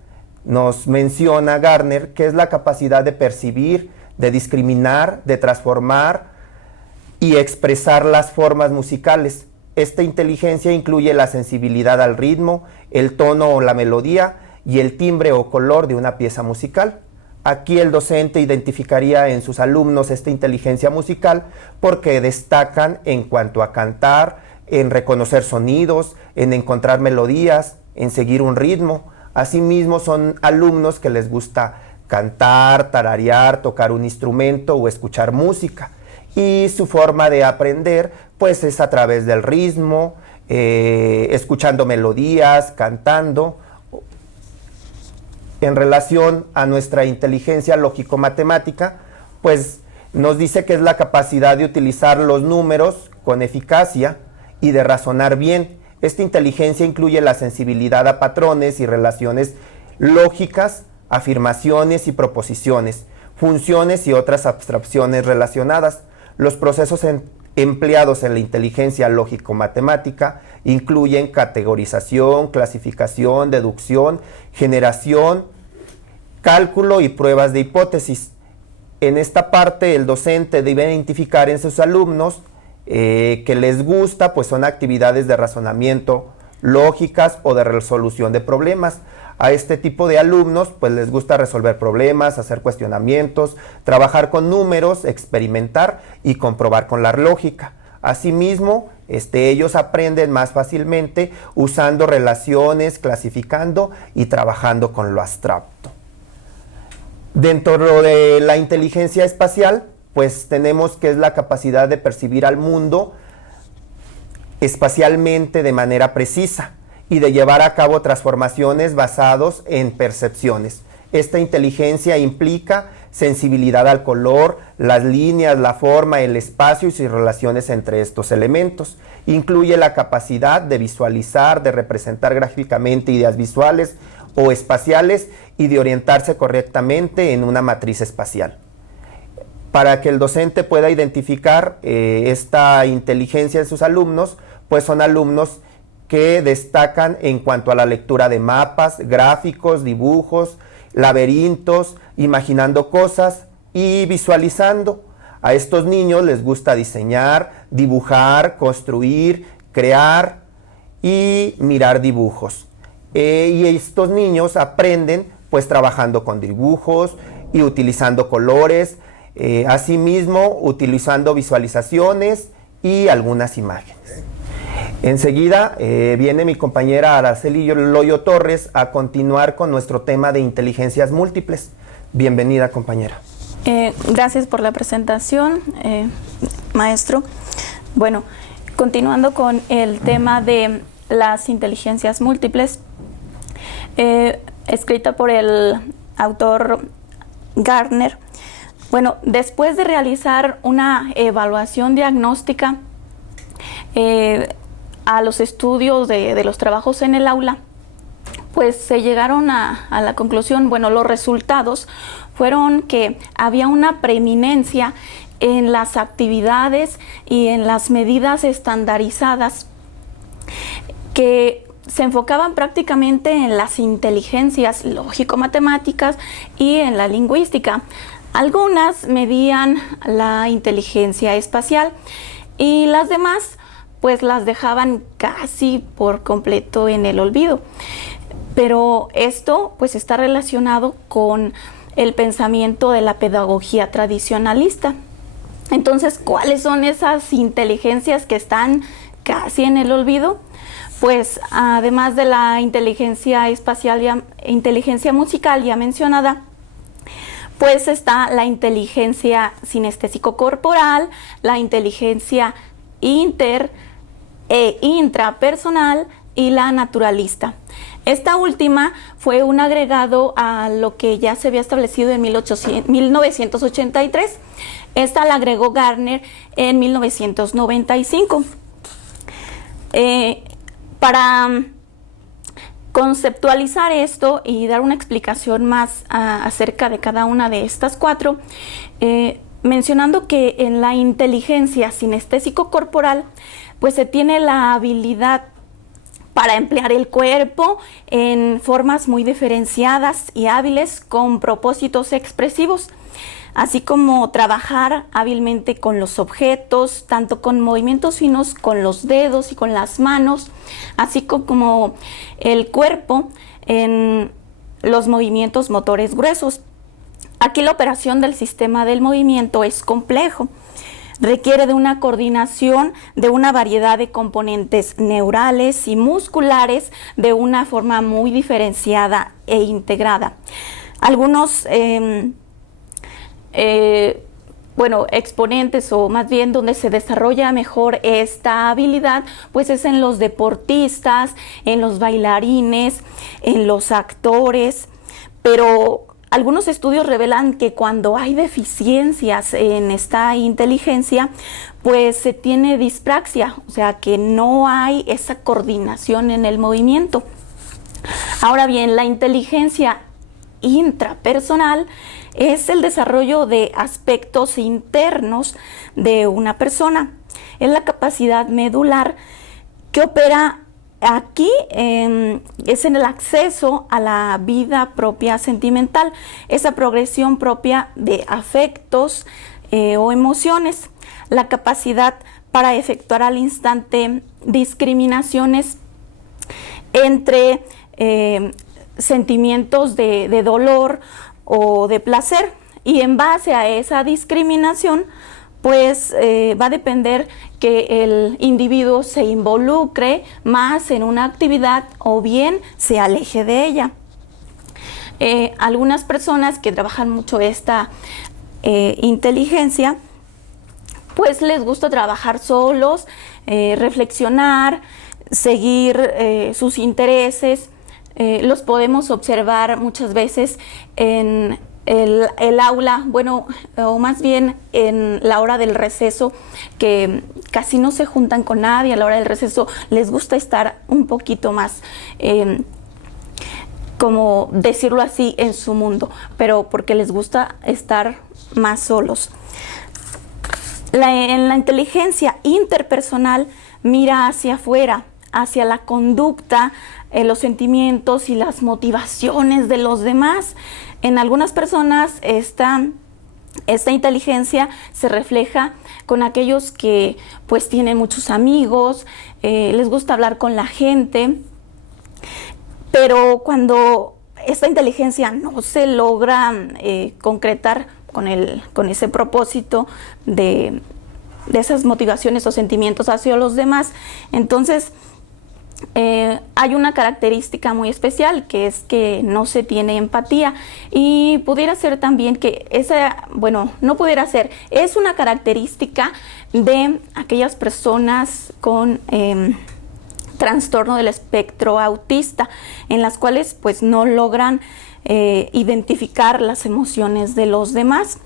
nos menciona Gardner que es la capacidad de percibir, de discriminar, de transformar y expresar las formas musicales. Esta inteligencia incluye la sensibilidad al ritmo, el tono o la melodía y el timbre o color de una pieza musical. Aquí el docente identificaría en sus alumnos esta inteligencia musical porque destacan en cuanto a cantar, en reconocer sonidos, en encontrar melodías, en seguir un ritmo. Asimismo, son alumnos que les gusta cantar, tararear, tocar un instrumento o escuchar música. Y su forma de aprender, pues, es a través del ritmo, escuchando melodías, cantando. En relación a nuestra inteligencia lógico-matemática, pues nos dice que es la capacidad de utilizar los números con eficacia y de razonar bien. Esta inteligencia incluye la sensibilidad a patrones y relaciones lógicas, afirmaciones y proposiciones, funciones y otras abstracciones relacionadas. Los procesos empleados en la inteligencia lógico-matemática incluyen categorización, clasificación, deducción, generación, cálculo y pruebas de hipótesis. En esta parte el docente debe identificar en sus alumnos que les gusta, pues son actividades de razonamiento lógicas o de resolución de problemas. A este tipo de alumnos pues les gusta resolver problemas, hacer cuestionamientos, trabajar con números, experimentar y comprobar con la lógica. Asimismo, ellos aprenden más fácilmente usando relaciones, clasificando y trabajando con lo abstracto. Dentro de la inteligencia espacial, pues tenemos que es la capacidad de percibir al mundo espacialmente de manera precisa y de llevar a cabo transformaciones basadas en percepciones. Esta inteligencia implica sensibilidad al color, las líneas, la forma, el espacio y sus relaciones entre estos elementos. Incluye la capacidad de visualizar, de representar gráficamente ideas visuales o espaciales y de orientarse correctamente en una matriz espacial. Para que el docente pueda identificar esta inteligencia en sus alumnos, pues son alumnos que destacan en cuanto a la lectura de mapas, gráficos, dibujos, laberintos, imaginando cosas y visualizando. A estos niños les gusta diseñar, dibujar, construir, crear y mirar dibujos. Y estos niños aprenden pues trabajando con dibujos y utilizando colores, asimismo utilizando visualizaciones y algunas imágenes. Enseguida viene mi compañera Araceli Loyo Torres a continuar con nuestro tema de inteligencias múltiples. Bienvenida, compañera. Gracias por la presentación, maestro. Bueno, continuando con el tema de las inteligencias múltiples, escrita por el autor Gardner. Bueno, después de realizar una evaluación diagnóstica a los estudios de los trabajos en el aula, pues se llegaron a la conclusión, bueno, los resultados fueron que había una preeminencia en las actividades y en las medidas estandarizadas que se enfocaban prácticamente en las inteligencias lógico-matemáticas y en la lingüística. Algunas medían la inteligencia espacial y las demás pues las dejaban casi por completo en el olvido. Pero esto pues está relacionado con el pensamiento de la pedagogía tradicionalista. Entonces, ¿cuáles son esas inteligencias que están casi en el olvido? Pues además de la inteligencia espacial inteligencia musical ya mencionada, pues está la inteligencia sinestésico-corporal, la inteligencia intrapersonal y la naturalista. Esta última fue un agregado a lo que ya se había establecido en 1983. Esta la agregó Gardner en 1995. Para conceptualizar esto y dar una explicación más acerca de cada una de estas cuatro, mencionando que en la inteligencia sinestésico-corporal, pues se tiene la habilidad para emplear el cuerpo en formas muy diferenciadas y hábiles con propósitos expresivos, así como trabajar hábilmente con los objetos, tanto con movimientos finos con los dedos y con las manos, así como el cuerpo en los movimientos motores gruesos. Aquí la operación del sistema del movimiento es complejo. Requiere de una coordinación de una variedad de componentes neurales y musculares de una forma muy diferenciada e integrada. Algunos exponentes, o más bien donde se desarrolla mejor esta habilidad, pues es en los deportistas, en los bailarines, en los actores, pero algunos estudios revelan que cuando hay deficiencias en esta inteligencia, pues se tiene dispraxia, o sea que no hay esa coordinación en el movimiento. Ahora bien, la inteligencia intrapersonal es el desarrollo de aspectos internos de una persona. Es la capacidad medular que opera aquí, es en el acceso a la vida propia sentimental, esa progresión propia de afectos o emociones, la capacidad para efectuar al instante discriminaciones entre sentimientos de dolor o de placer, y en base a esa discriminación pues va a depender que el individuo se involucre más en una actividad o bien se aleje de ella. Algunas personas que trabajan mucho esta inteligencia, pues les gusta trabajar solos, reflexionar, seguir sus intereses. Los podemos observar muchas veces en el aula, bueno, o más bien en la hora del receso, que casi no se juntan con nadie. A la hora del receso les gusta estar un poquito más, como decirlo así, en su mundo, pero porque les gusta estar más solos. En la inteligencia interpersonal mira hacia afuera, hacia la conducta, los sentimientos y las motivaciones de los demás. En algunas personas esta inteligencia se refleja con aquellos que pues tienen muchos amigos, les gusta hablar con la gente, pero cuando esta inteligencia no se logra concretar con ese propósito de esas motivaciones o sentimientos hacia los demás, entonces hay una característica muy especial, que es que no se tiene empatía, y pudiera ser también que no pudiera ser, es una característica de aquellas personas con trastorno del espectro autista, en las cuales pues no logran identificar las emociones de los demás.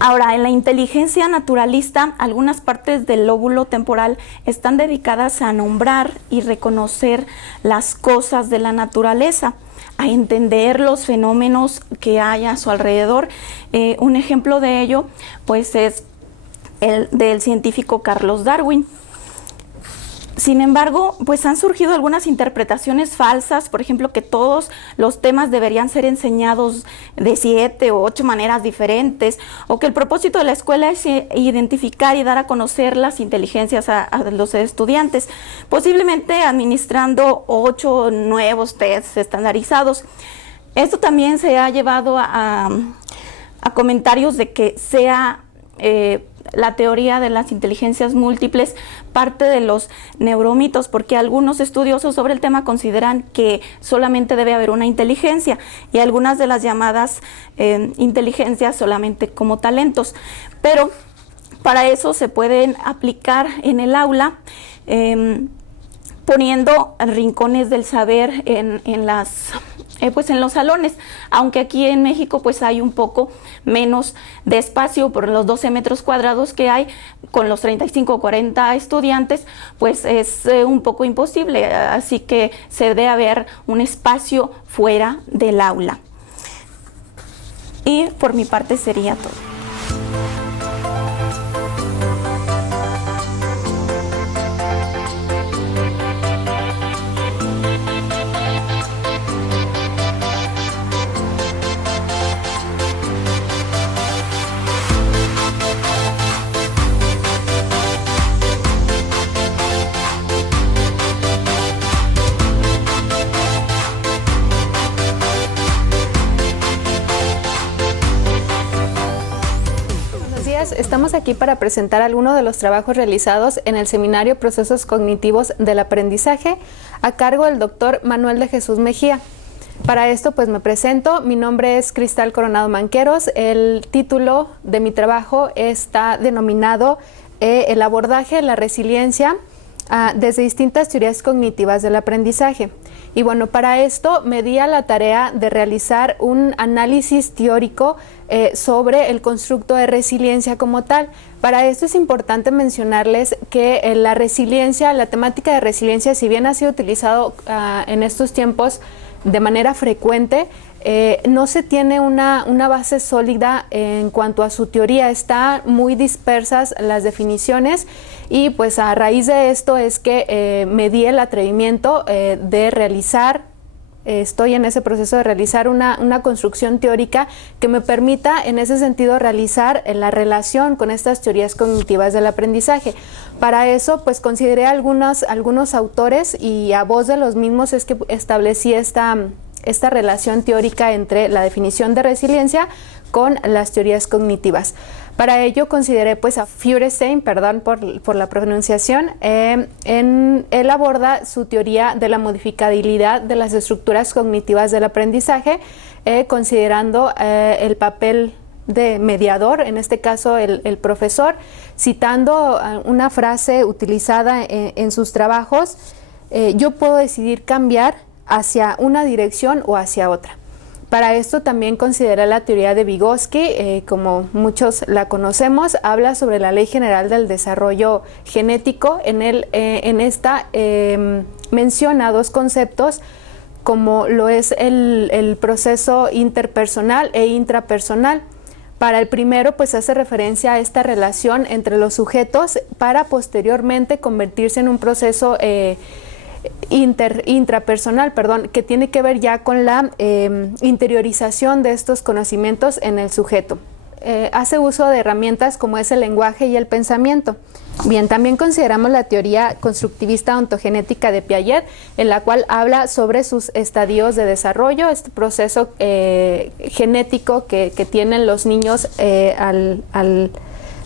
Ahora, en la inteligencia naturalista, algunas partes del lóbulo temporal están dedicadas a nombrar y reconocer las cosas de la naturaleza, a entender los fenómenos que hay a su alrededor. Un ejemplo de ello, pues, es el del científico Carlos Darwin. Sin embargo, pues han surgido algunas interpretaciones falsas, por ejemplo, que todos los temas deberían ser enseñados de 7 o 8 maneras diferentes, o que el propósito de la escuela es identificar y dar a conocer las inteligencias a los estudiantes, posiblemente administrando 8 nuevos tests estandarizados. Esto también se ha llevado a comentarios de que sea la teoría de las inteligencias múltiples parte de los neuromitos, porque algunos estudiosos sobre el tema consideran que solamente debe haber una inteligencia, y algunas de las llamadas inteligencias solamente como talentos. Pero para eso se pueden aplicar en el aula, poniendo rincones del saber en los salones, aunque aquí en México pues hay un poco menos de espacio por los 12 metros cuadrados que hay, con los 35 o 40 estudiantes, pues es un poco imposible, así que se debe haber un espacio fuera del aula. Y por mi parte sería todo. estamos aquí para presentar algunos de los trabajos realizados en el seminario Procesos Cognitivos del Aprendizaje a cargo del doctor Manuel de Jesús Mejía. Para esto pues me presento, mi nombre es Cristal Coronado Manqueros, el título de mi trabajo está denominado el abordaje de la resiliencia desde distintas teorías cognitivas del aprendizaje. Y bueno, para esto me di a la tarea de realizar un análisis teórico sobre el constructo de resiliencia como tal. Para esto es importante mencionarles que la resiliencia, la temática de resiliencia, si bien ha sido utilizado en estos tiempos de manera frecuente, no se tiene una base sólida en cuanto a su teoría, están muy dispersas las definiciones y pues a raíz de esto es que me di el atrevimiento de realizar, estoy en ese proceso de realizar una construcción teórica que me permita en ese sentido realizar la relación con estas teorías cognitivas del aprendizaje. Para eso pues consideré algunos autores y a voz de los mismos es que establecí esta relación teórica entre la definición de resiliencia con las teorías cognitivas. Para ello consideré pues a Feuerstein, perdón por la pronunciación, él aborda su teoría de la modificabilidad de las estructuras cognitivas del aprendizaje, considerando el papel de mediador, en este caso el profesor, citando una frase utilizada en sus trabajos, yo puedo decidir cambiar hacia una dirección o hacia otra. Para esto también considera la teoría de Vygotsky, como muchos la conocemos, habla sobre la Ley General del Desarrollo Genético. En esta menciona dos conceptos como lo es el proceso interpersonal e intrapersonal. Para el primero, pues hace referencia a esta relación entre los sujetos para posteriormente convertirse en un proceso intrapersonal, que tiene que ver ya con la interiorización de estos conocimientos en el sujeto. Hace uso de herramientas como es el lenguaje y el pensamiento. Bien, también consideramos la teoría constructivista ontogenética de Piaget, en la cual habla sobre sus estadios de desarrollo, este proceso genético que tienen los niños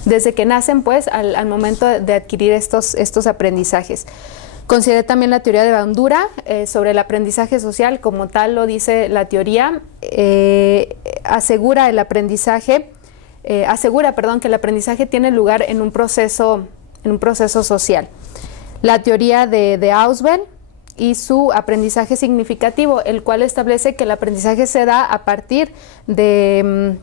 desde que nacen, pues, al momento de adquirir estos aprendizajes. Consideré también la teoría de Bandura sobre el aprendizaje social, como tal lo dice la teoría, asegura que el aprendizaje tiene lugar en un proceso social. La teoría de Ausubel y su aprendizaje significativo, el cual establece que el aprendizaje se da a partir de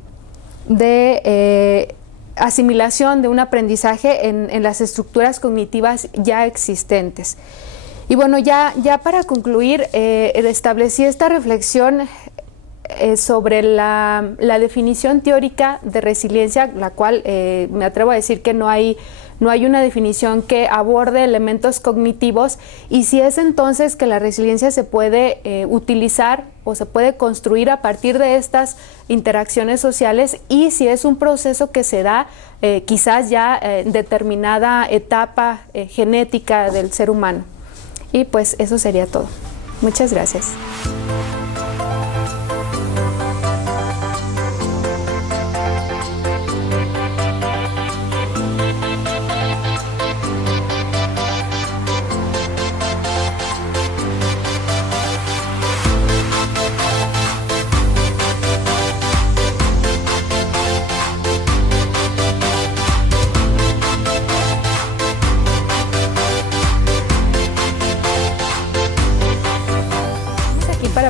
asimilación de un aprendizaje en las estructuras cognitivas ya existentes. Y bueno, ya para concluir, establecí esta reflexión sobre la definición teórica de resiliencia, la cual me atrevo a decir que no hay una definición que aborde elementos cognitivos, y si es entonces que la resiliencia se puede utilizar o se puede construir a partir de estas interacciones sociales, y si es un proceso que se da quizás ya en determinada etapa genética del ser humano. Y pues eso sería todo. Muchas gracias.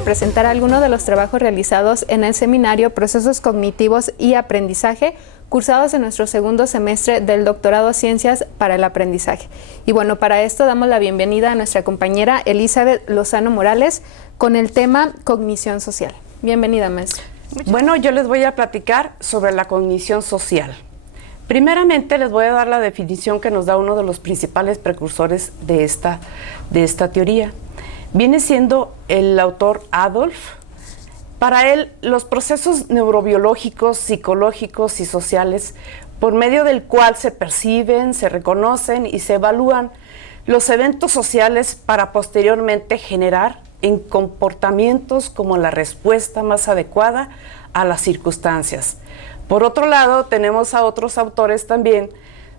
Presentar algunos de los trabajos realizados en el seminario Procesos Cognitivos y Aprendizaje, cursados en nuestro segundo semestre del doctorado Ciencias para el Aprendizaje. Y bueno, para esto damos la bienvenida a nuestra compañera Elizabeth Lozano Morales con el tema Cognición Social. Bienvenida, maestra. Bueno, yo les voy a platicar sobre la cognición social. Primeramente les voy a dar la definición que nos da uno de los principales precursores de esta teoría. Viene siendo el autor Adolf. Para él, los procesos neurobiológicos, psicológicos y sociales, por medio del cual se perciben, se reconocen y se evalúan los eventos sociales para posteriormente generar en comportamientos como la respuesta más adecuada a las circunstancias. Por otro lado, tenemos a otros autores también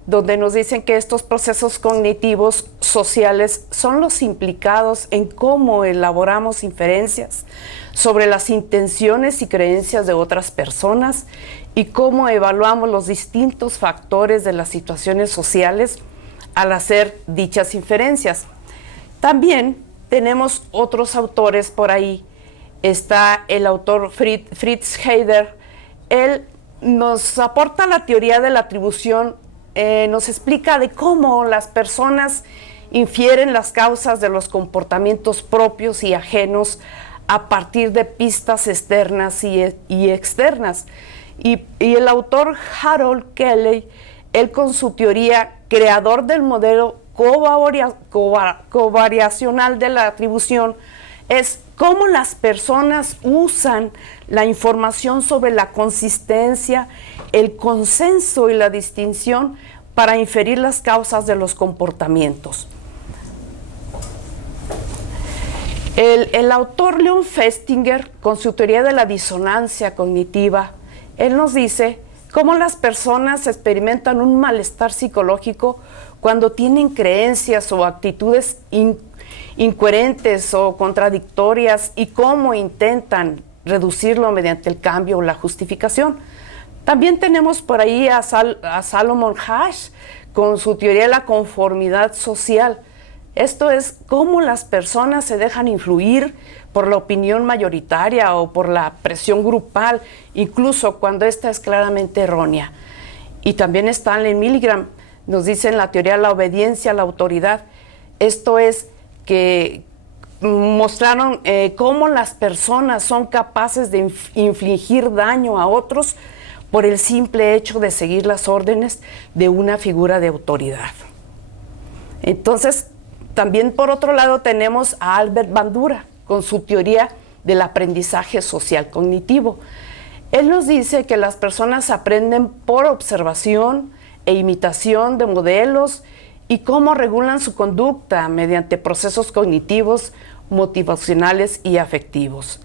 donde nos dicen que estos procesos cognitivos sociales son los implicados en cómo elaboramos inferencias sobre las intenciones y creencias de otras personas y cómo evaluamos los distintos factores de las situaciones sociales al hacer dichas inferencias. También tenemos otros autores por ahí. Está el autor Fritz Heider. Él nos aporta la teoría de la atribución, nos explica de cómo las personas infieren las causas de los comportamientos propios y ajenos a partir de pistas externas y externas. Y el autor Harold Kelley, él con su teoría, creador del modelo covariacional de la atribución, es cómo las personas usan la información sobre la consistencia, el consenso y la distinción para inferir las causas de los comportamientos. El autor Leon Festinger, con su teoría de la disonancia cognitiva, él nos dice cómo las personas experimentan un malestar psicológico cuando tienen creencias o actitudes incoherentes o contradictorias y cómo intentan reducirlo mediante el cambio o la justificación. También tenemos por ahí a Salomon Asch con su teoría de la conformidad social. Esto es cómo las personas se dejan influir por la opinión mayoritaria o por la presión grupal, incluso cuando esta es claramente errónea. Y también Stanley Milgram nos dice en la teoría de la obediencia a la autoridad. Esto es que mostraron cómo las personas son capaces de infligir daño a otros por el simple hecho de seguir las órdenes de una figura de autoridad. Entonces, también por otro lado tenemos a Albert Bandura con su teoría del aprendizaje social cognitivo. Él nos dice que las personas aprenden por observación e imitación de modelos y cómo regulan su conducta mediante procesos cognitivos, motivacionales y afectivos.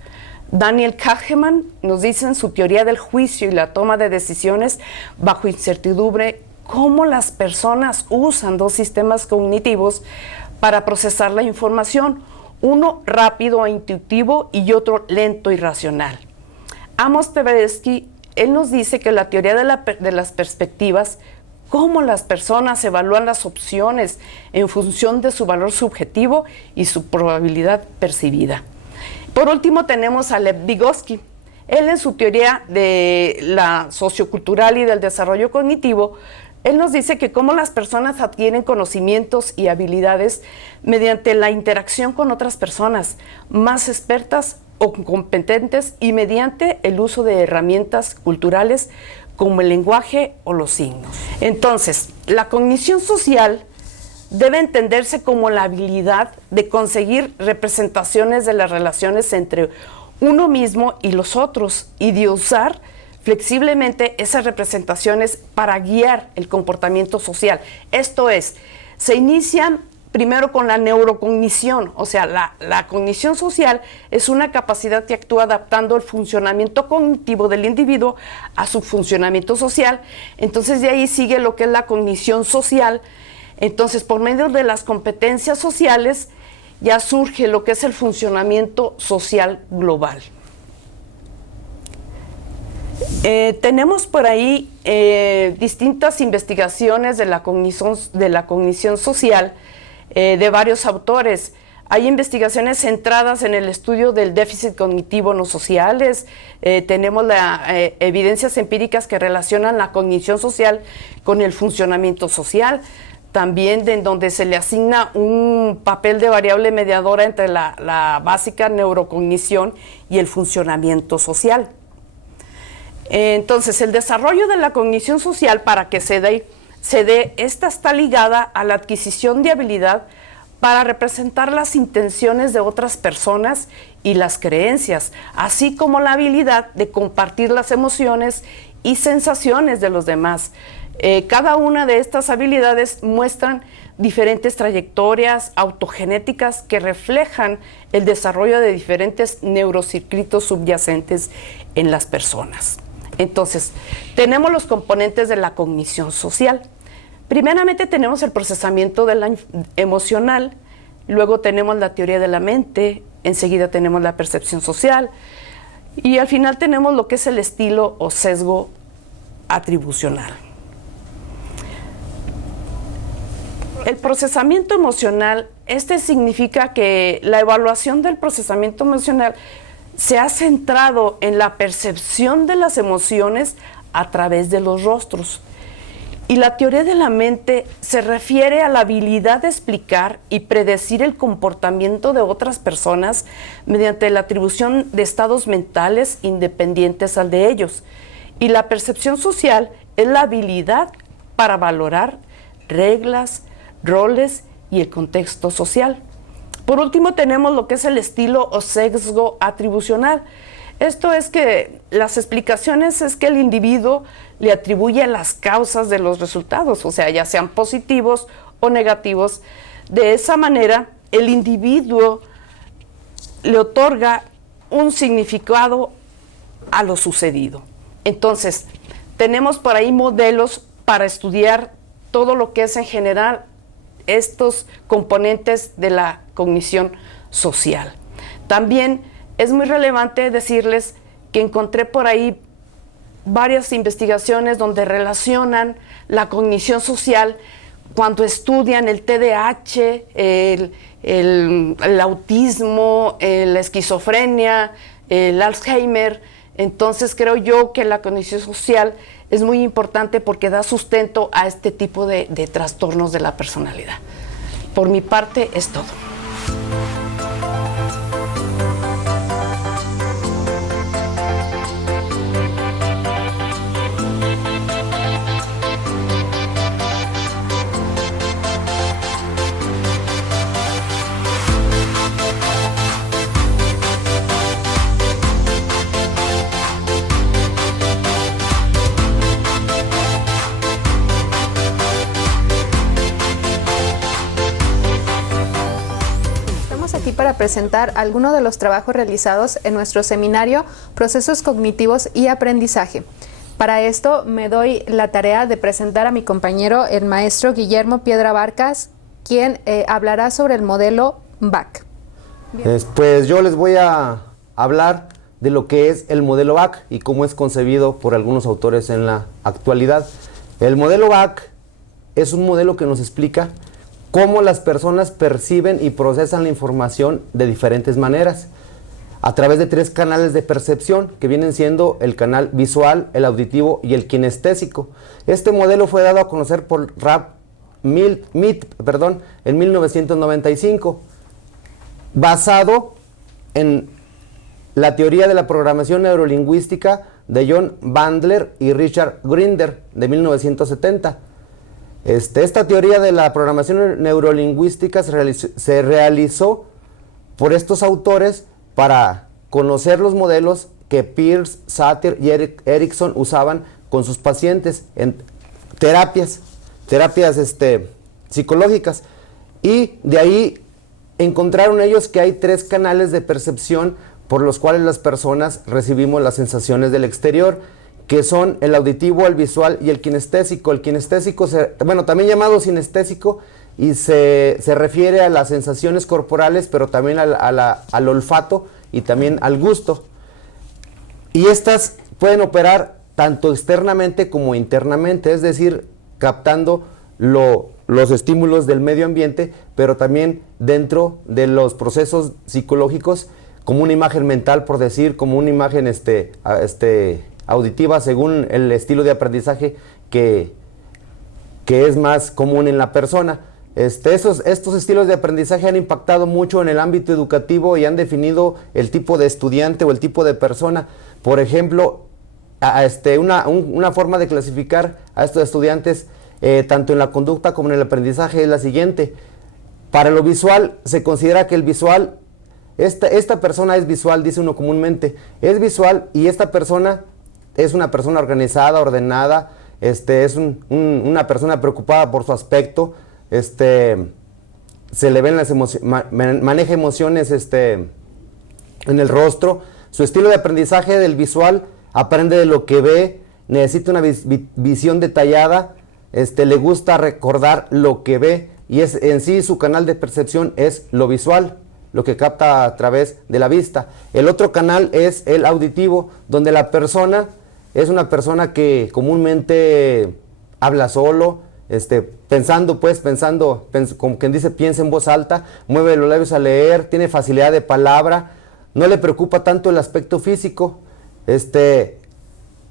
Daniel Kahneman nos dice en su teoría del juicio y la toma de decisiones bajo incertidumbre cómo las personas usan dos sistemas cognitivos para procesar la información, uno rápido e intuitivo y otro lento y racional. Amos Tversky, él nos dice que la teoría de las perspectivas, cómo las personas evalúan las opciones en función de su valor subjetivo y su probabilidad percibida. Por último tenemos a Lev Vygotsky. Él en su teoría de la sociocultural y del desarrollo cognitivo, él nos dice que cómo las personas adquieren conocimientos y habilidades mediante la interacción con otras personas más expertas o competentes y mediante el uso de herramientas culturales como el lenguaje o los signos. Entonces, la cognición social debe entenderse como la habilidad de conseguir representaciones de las relaciones entre uno mismo y los otros y de usar flexiblemente esas representaciones para guiar el comportamiento social. Esto es, se inician primero con la neurocognición, o sea, la cognición social es una capacidad que actúa adaptando el funcionamiento cognitivo del individuo a su funcionamiento social. Entonces de ahí sigue lo que es la cognición social. Entonces, por medio de las competencias sociales ya surge lo que es el funcionamiento social global. Tenemos por ahí distintas investigaciones de la cognición social de varios autores. Hay investigaciones centradas en el estudio del déficit cognitivo no sociales. Tenemos evidencias empíricas que relacionan la cognición social con el funcionamiento social. También en donde se le asigna un papel de variable mediadora entre la básica neurocognición y el funcionamiento social. Entonces, el desarrollo de la cognición social para que se dé, esta está ligada a la adquisición de habilidad para representar las intenciones de otras personas y las creencias, así como la habilidad de compartir las emociones y sensaciones de los demás. Cada una de estas habilidades muestran diferentes trayectorias autogenéticas que reflejan el desarrollo de diferentes neurocircuitos subyacentes en las personas. Entonces, tenemos los componentes de la cognición social. Primeramente tenemos el procesamiento de la emocional, luego tenemos la teoría de la mente, enseguida tenemos la percepción social y al final tenemos lo que es el estilo o sesgo atribucional. El procesamiento emocional, significa que la evaluación del procesamiento emocional se ha centrado en la percepción de las emociones a través de los rostros. Y la teoría de la mente se refiere a la habilidad de explicar y predecir el comportamiento de otras personas mediante la atribución de estados mentales independientes al de ellos. Y la percepción social es la habilidad para valorar reglas, roles y el contexto social. Por último, tenemos lo que es el estilo o sesgo atribucional. Esto es que las explicaciones es que el individuo le atribuye las causas de los resultados, o sea, ya sean positivos o negativos. De esa manera, el individuo le otorga un significado a lo sucedido. Entonces, tenemos por ahí modelos para estudiar todo lo que es en general estos componentes de la cognición social. También es muy relevante decirles que encontré por ahí varias investigaciones donde relacionan la cognición social cuando estudian el TDAH, el autismo, la esquizofrenia, el Alzheimer. Entonces creo yo que la cognición social es muy importante porque da sustento a este tipo de trastornos de la personalidad. Por mi parte es todo. Para presentar algunos de los trabajos realizados en nuestro seminario Procesos Cognitivos y Aprendizaje. Para esto me doy la tarea de presentar a mi compañero, el maestro Guillermo Piedra Barcas, quien hablará sobre el modelo BAC. Pues yo les voy a hablar de lo que es el modelo BAC y cómo es concebido por algunos autores en la actualidad. El modelo BAC es un modelo que nos explica cómo las personas perciben y procesan la información de diferentes maneras, a través de 3 canales de percepción, que vienen siendo el canal visual, el auditivo y el kinestésico. Este modelo fue dado a conocer por Ralph Mead en 1995, basado en la teoría de la programación neurolingüística de John Bandler y Richard Grinder de 1970. Esta teoría de la programación neurolingüística se realizó por estos autores para conocer los modelos que Peirce, Satir y Erickson usaban con sus pacientes en terapias psicológicas. Y de ahí encontraron ellos que hay 3 canales de percepción por los cuales las personas recibimos las sensaciones del exterior, que son el auditivo, el visual y el kinestésico. El kinestésico, también llamado sinestésico, y se refiere a las sensaciones corporales, pero también al olfato y también al gusto. Y estas pueden operar tanto externamente como internamente, es decir, captando los estímulos del medio ambiente, pero también dentro de los procesos psicológicos, como una imagen mental, por decir, como una imagen auditiva, según el estilo de aprendizaje que es más común en la persona. Estos estilos de aprendizaje han impactado mucho en el ámbito educativo y han definido el tipo de estudiante o el tipo de persona. Por ejemplo, una forma de clasificar a estos estudiantes tanto en la conducta como en el aprendizaje es la siguiente. Para lo visual, se considera que el visual, esta persona es visual, dice uno comúnmente, es visual, y esta persona es una persona organizada, ordenada, es una persona preocupada por su aspecto, se le ven las maneja emociones en el rostro. Su estilo de aprendizaje del visual aprende de lo que ve, necesita una visión detallada, le gusta recordar lo que ve, y es en sí su canal de percepción es lo visual, lo que capta a través de la vista. El otro canal es el auditivo, donde la persona es una persona que comúnmente habla solo, pensando, como quien dice, piensa en voz alta, mueve los labios a leer, tiene facilidad de palabra, no le preocupa tanto el aspecto físico,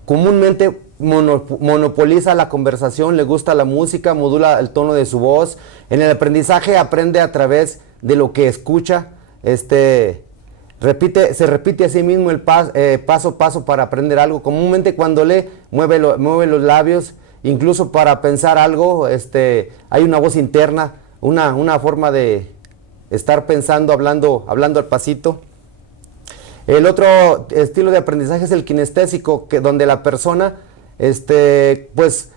comúnmente monopoliza la conversación, le gusta la música, modula el tono de su voz. En el aprendizaje aprende a través de lo que escucha, se repite a sí mismo el paso a paso para aprender algo. Comúnmente cuando lee, mueve los labios, incluso para pensar algo, hay una voz interna, una forma de estar pensando, hablando al pasito. El otro estilo de aprendizaje es el kinestésico, donde la persona, pues,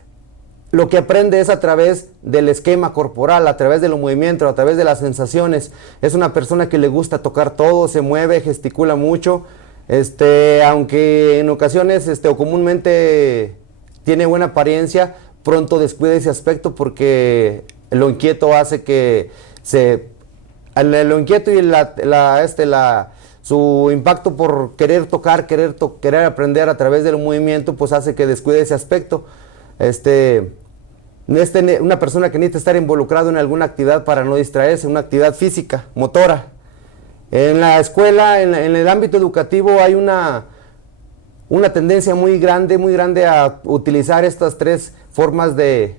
lo que aprende es a través del esquema corporal, a través de los movimientos, a través de las sensaciones. Es una persona que le gusta tocar todo, se mueve, gesticula mucho, aunque en ocasiones, o comúnmente tiene buena apariencia, pronto descuida ese aspecto porque lo inquieto hace que lo inquieto y su impacto por querer tocar, querer aprender a través del movimiento, pues hace que descuide ese aspecto. Una persona que necesita estar involucrado en alguna actividad para no distraerse, una actividad física, motora. En la escuela, en el ámbito educativo, hay una tendencia muy grande a utilizar estas tres formas de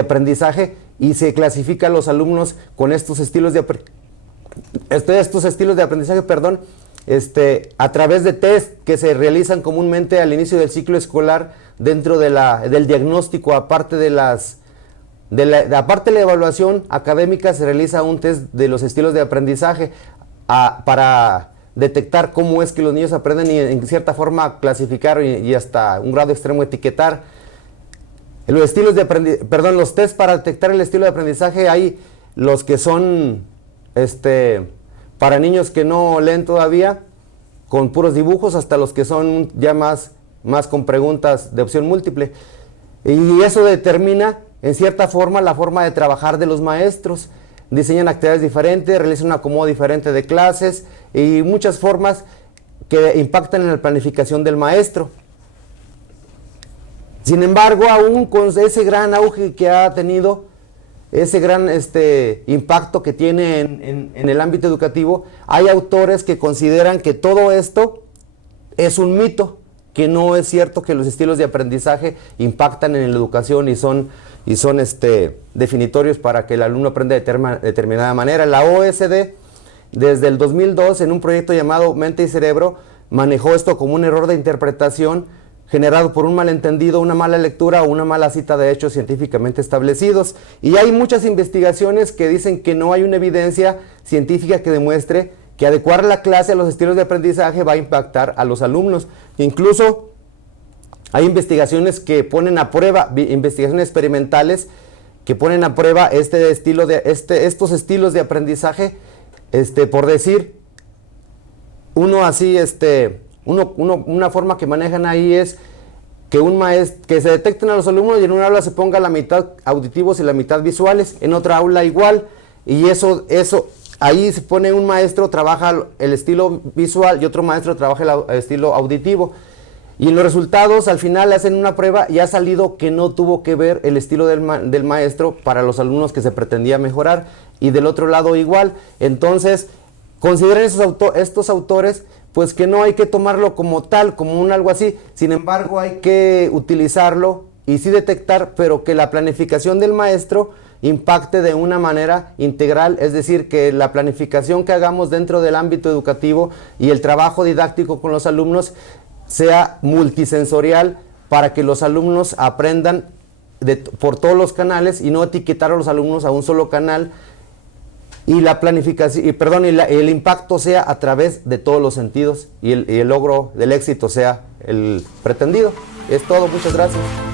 aprendizaje, y se clasifica a los alumnos con estos estilos de aprendizaje, a través de test que se realizan comúnmente al inicio del ciclo escolar dentro del diagnóstico. Aparte de la evaluación académica, se realiza un test de los estilos de aprendizaje para detectar cómo es que los niños aprenden y en cierta forma clasificar y hasta un grado extremo etiquetar. Los test para detectar el estilo de aprendizaje, hay los que son para niños que no leen todavía, con puros dibujos, hasta los que son ya más con preguntas de opción múltiple. Y eso determina, en cierta forma, la forma de trabajar de los maestros. Diseñan actividades diferentes, realizan un acomodo diferente de clases y muchas formas que impactan en la planificación del maestro. Sin embargo, aún con ese gran auge que ha tenido, ese gran impacto que tiene en el ámbito educativo, hay autores que consideran que todo esto es un mito, que no es cierto que los estilos de aprendizaje impactan en la educación y son definitorios para que el alumno aprenda de determinada manera. La OSD, desde el 2002, en un proyecto llamado Mente y Cerebro, manejó esto como un error de interpretación generado por un malentendido, una mala lectura o una mala cita de hechos científicamente establecidos. Y hay muchas investigaciones que dicen que no hay una evidencia científica que demuestre que adecuar la clase a los estilos de aprendizaje va a impactar a los alumnos. Incluso hay investigaciones que ponen a prueba, investigaciones experimentales que ponen a prueba estos estilos de aprendizaje, por decir, una forma que manejan ahí es que se detecten a los alumnos y en una aula se ponga la mitad auditivos y la mitad visuales, en otra aula igual, y eso ahí se pone un maestro, trabaja el estilo visual y otro maestro trabaja el estilo auditivo. Y en los resultados, al final hacen una prueba y ha salido que no tuvo que ver el estilo del maestro para los alumnos que se pretendía mejorar, y del otro lado igual. Entonces, consideran estos autores pues que no hay que tomarlo como tal, como algo así. Sin embargo, hay que utilizarlo y sí detectar, pero que la planificación del maestro impacte de una manera integral, es decir, que la planificación que hagamos dentro del ámbito educativo y el trabajo didáctico con los alumnos sea multisensorial para que los alumnos aprendan por todos los canales y no etiquetar a los alumnos a un solo canal, y la planificación, el impacto sea a través de todos los sentidos y el logro del éxito sea el pretendido. Es todo, muchas gracias.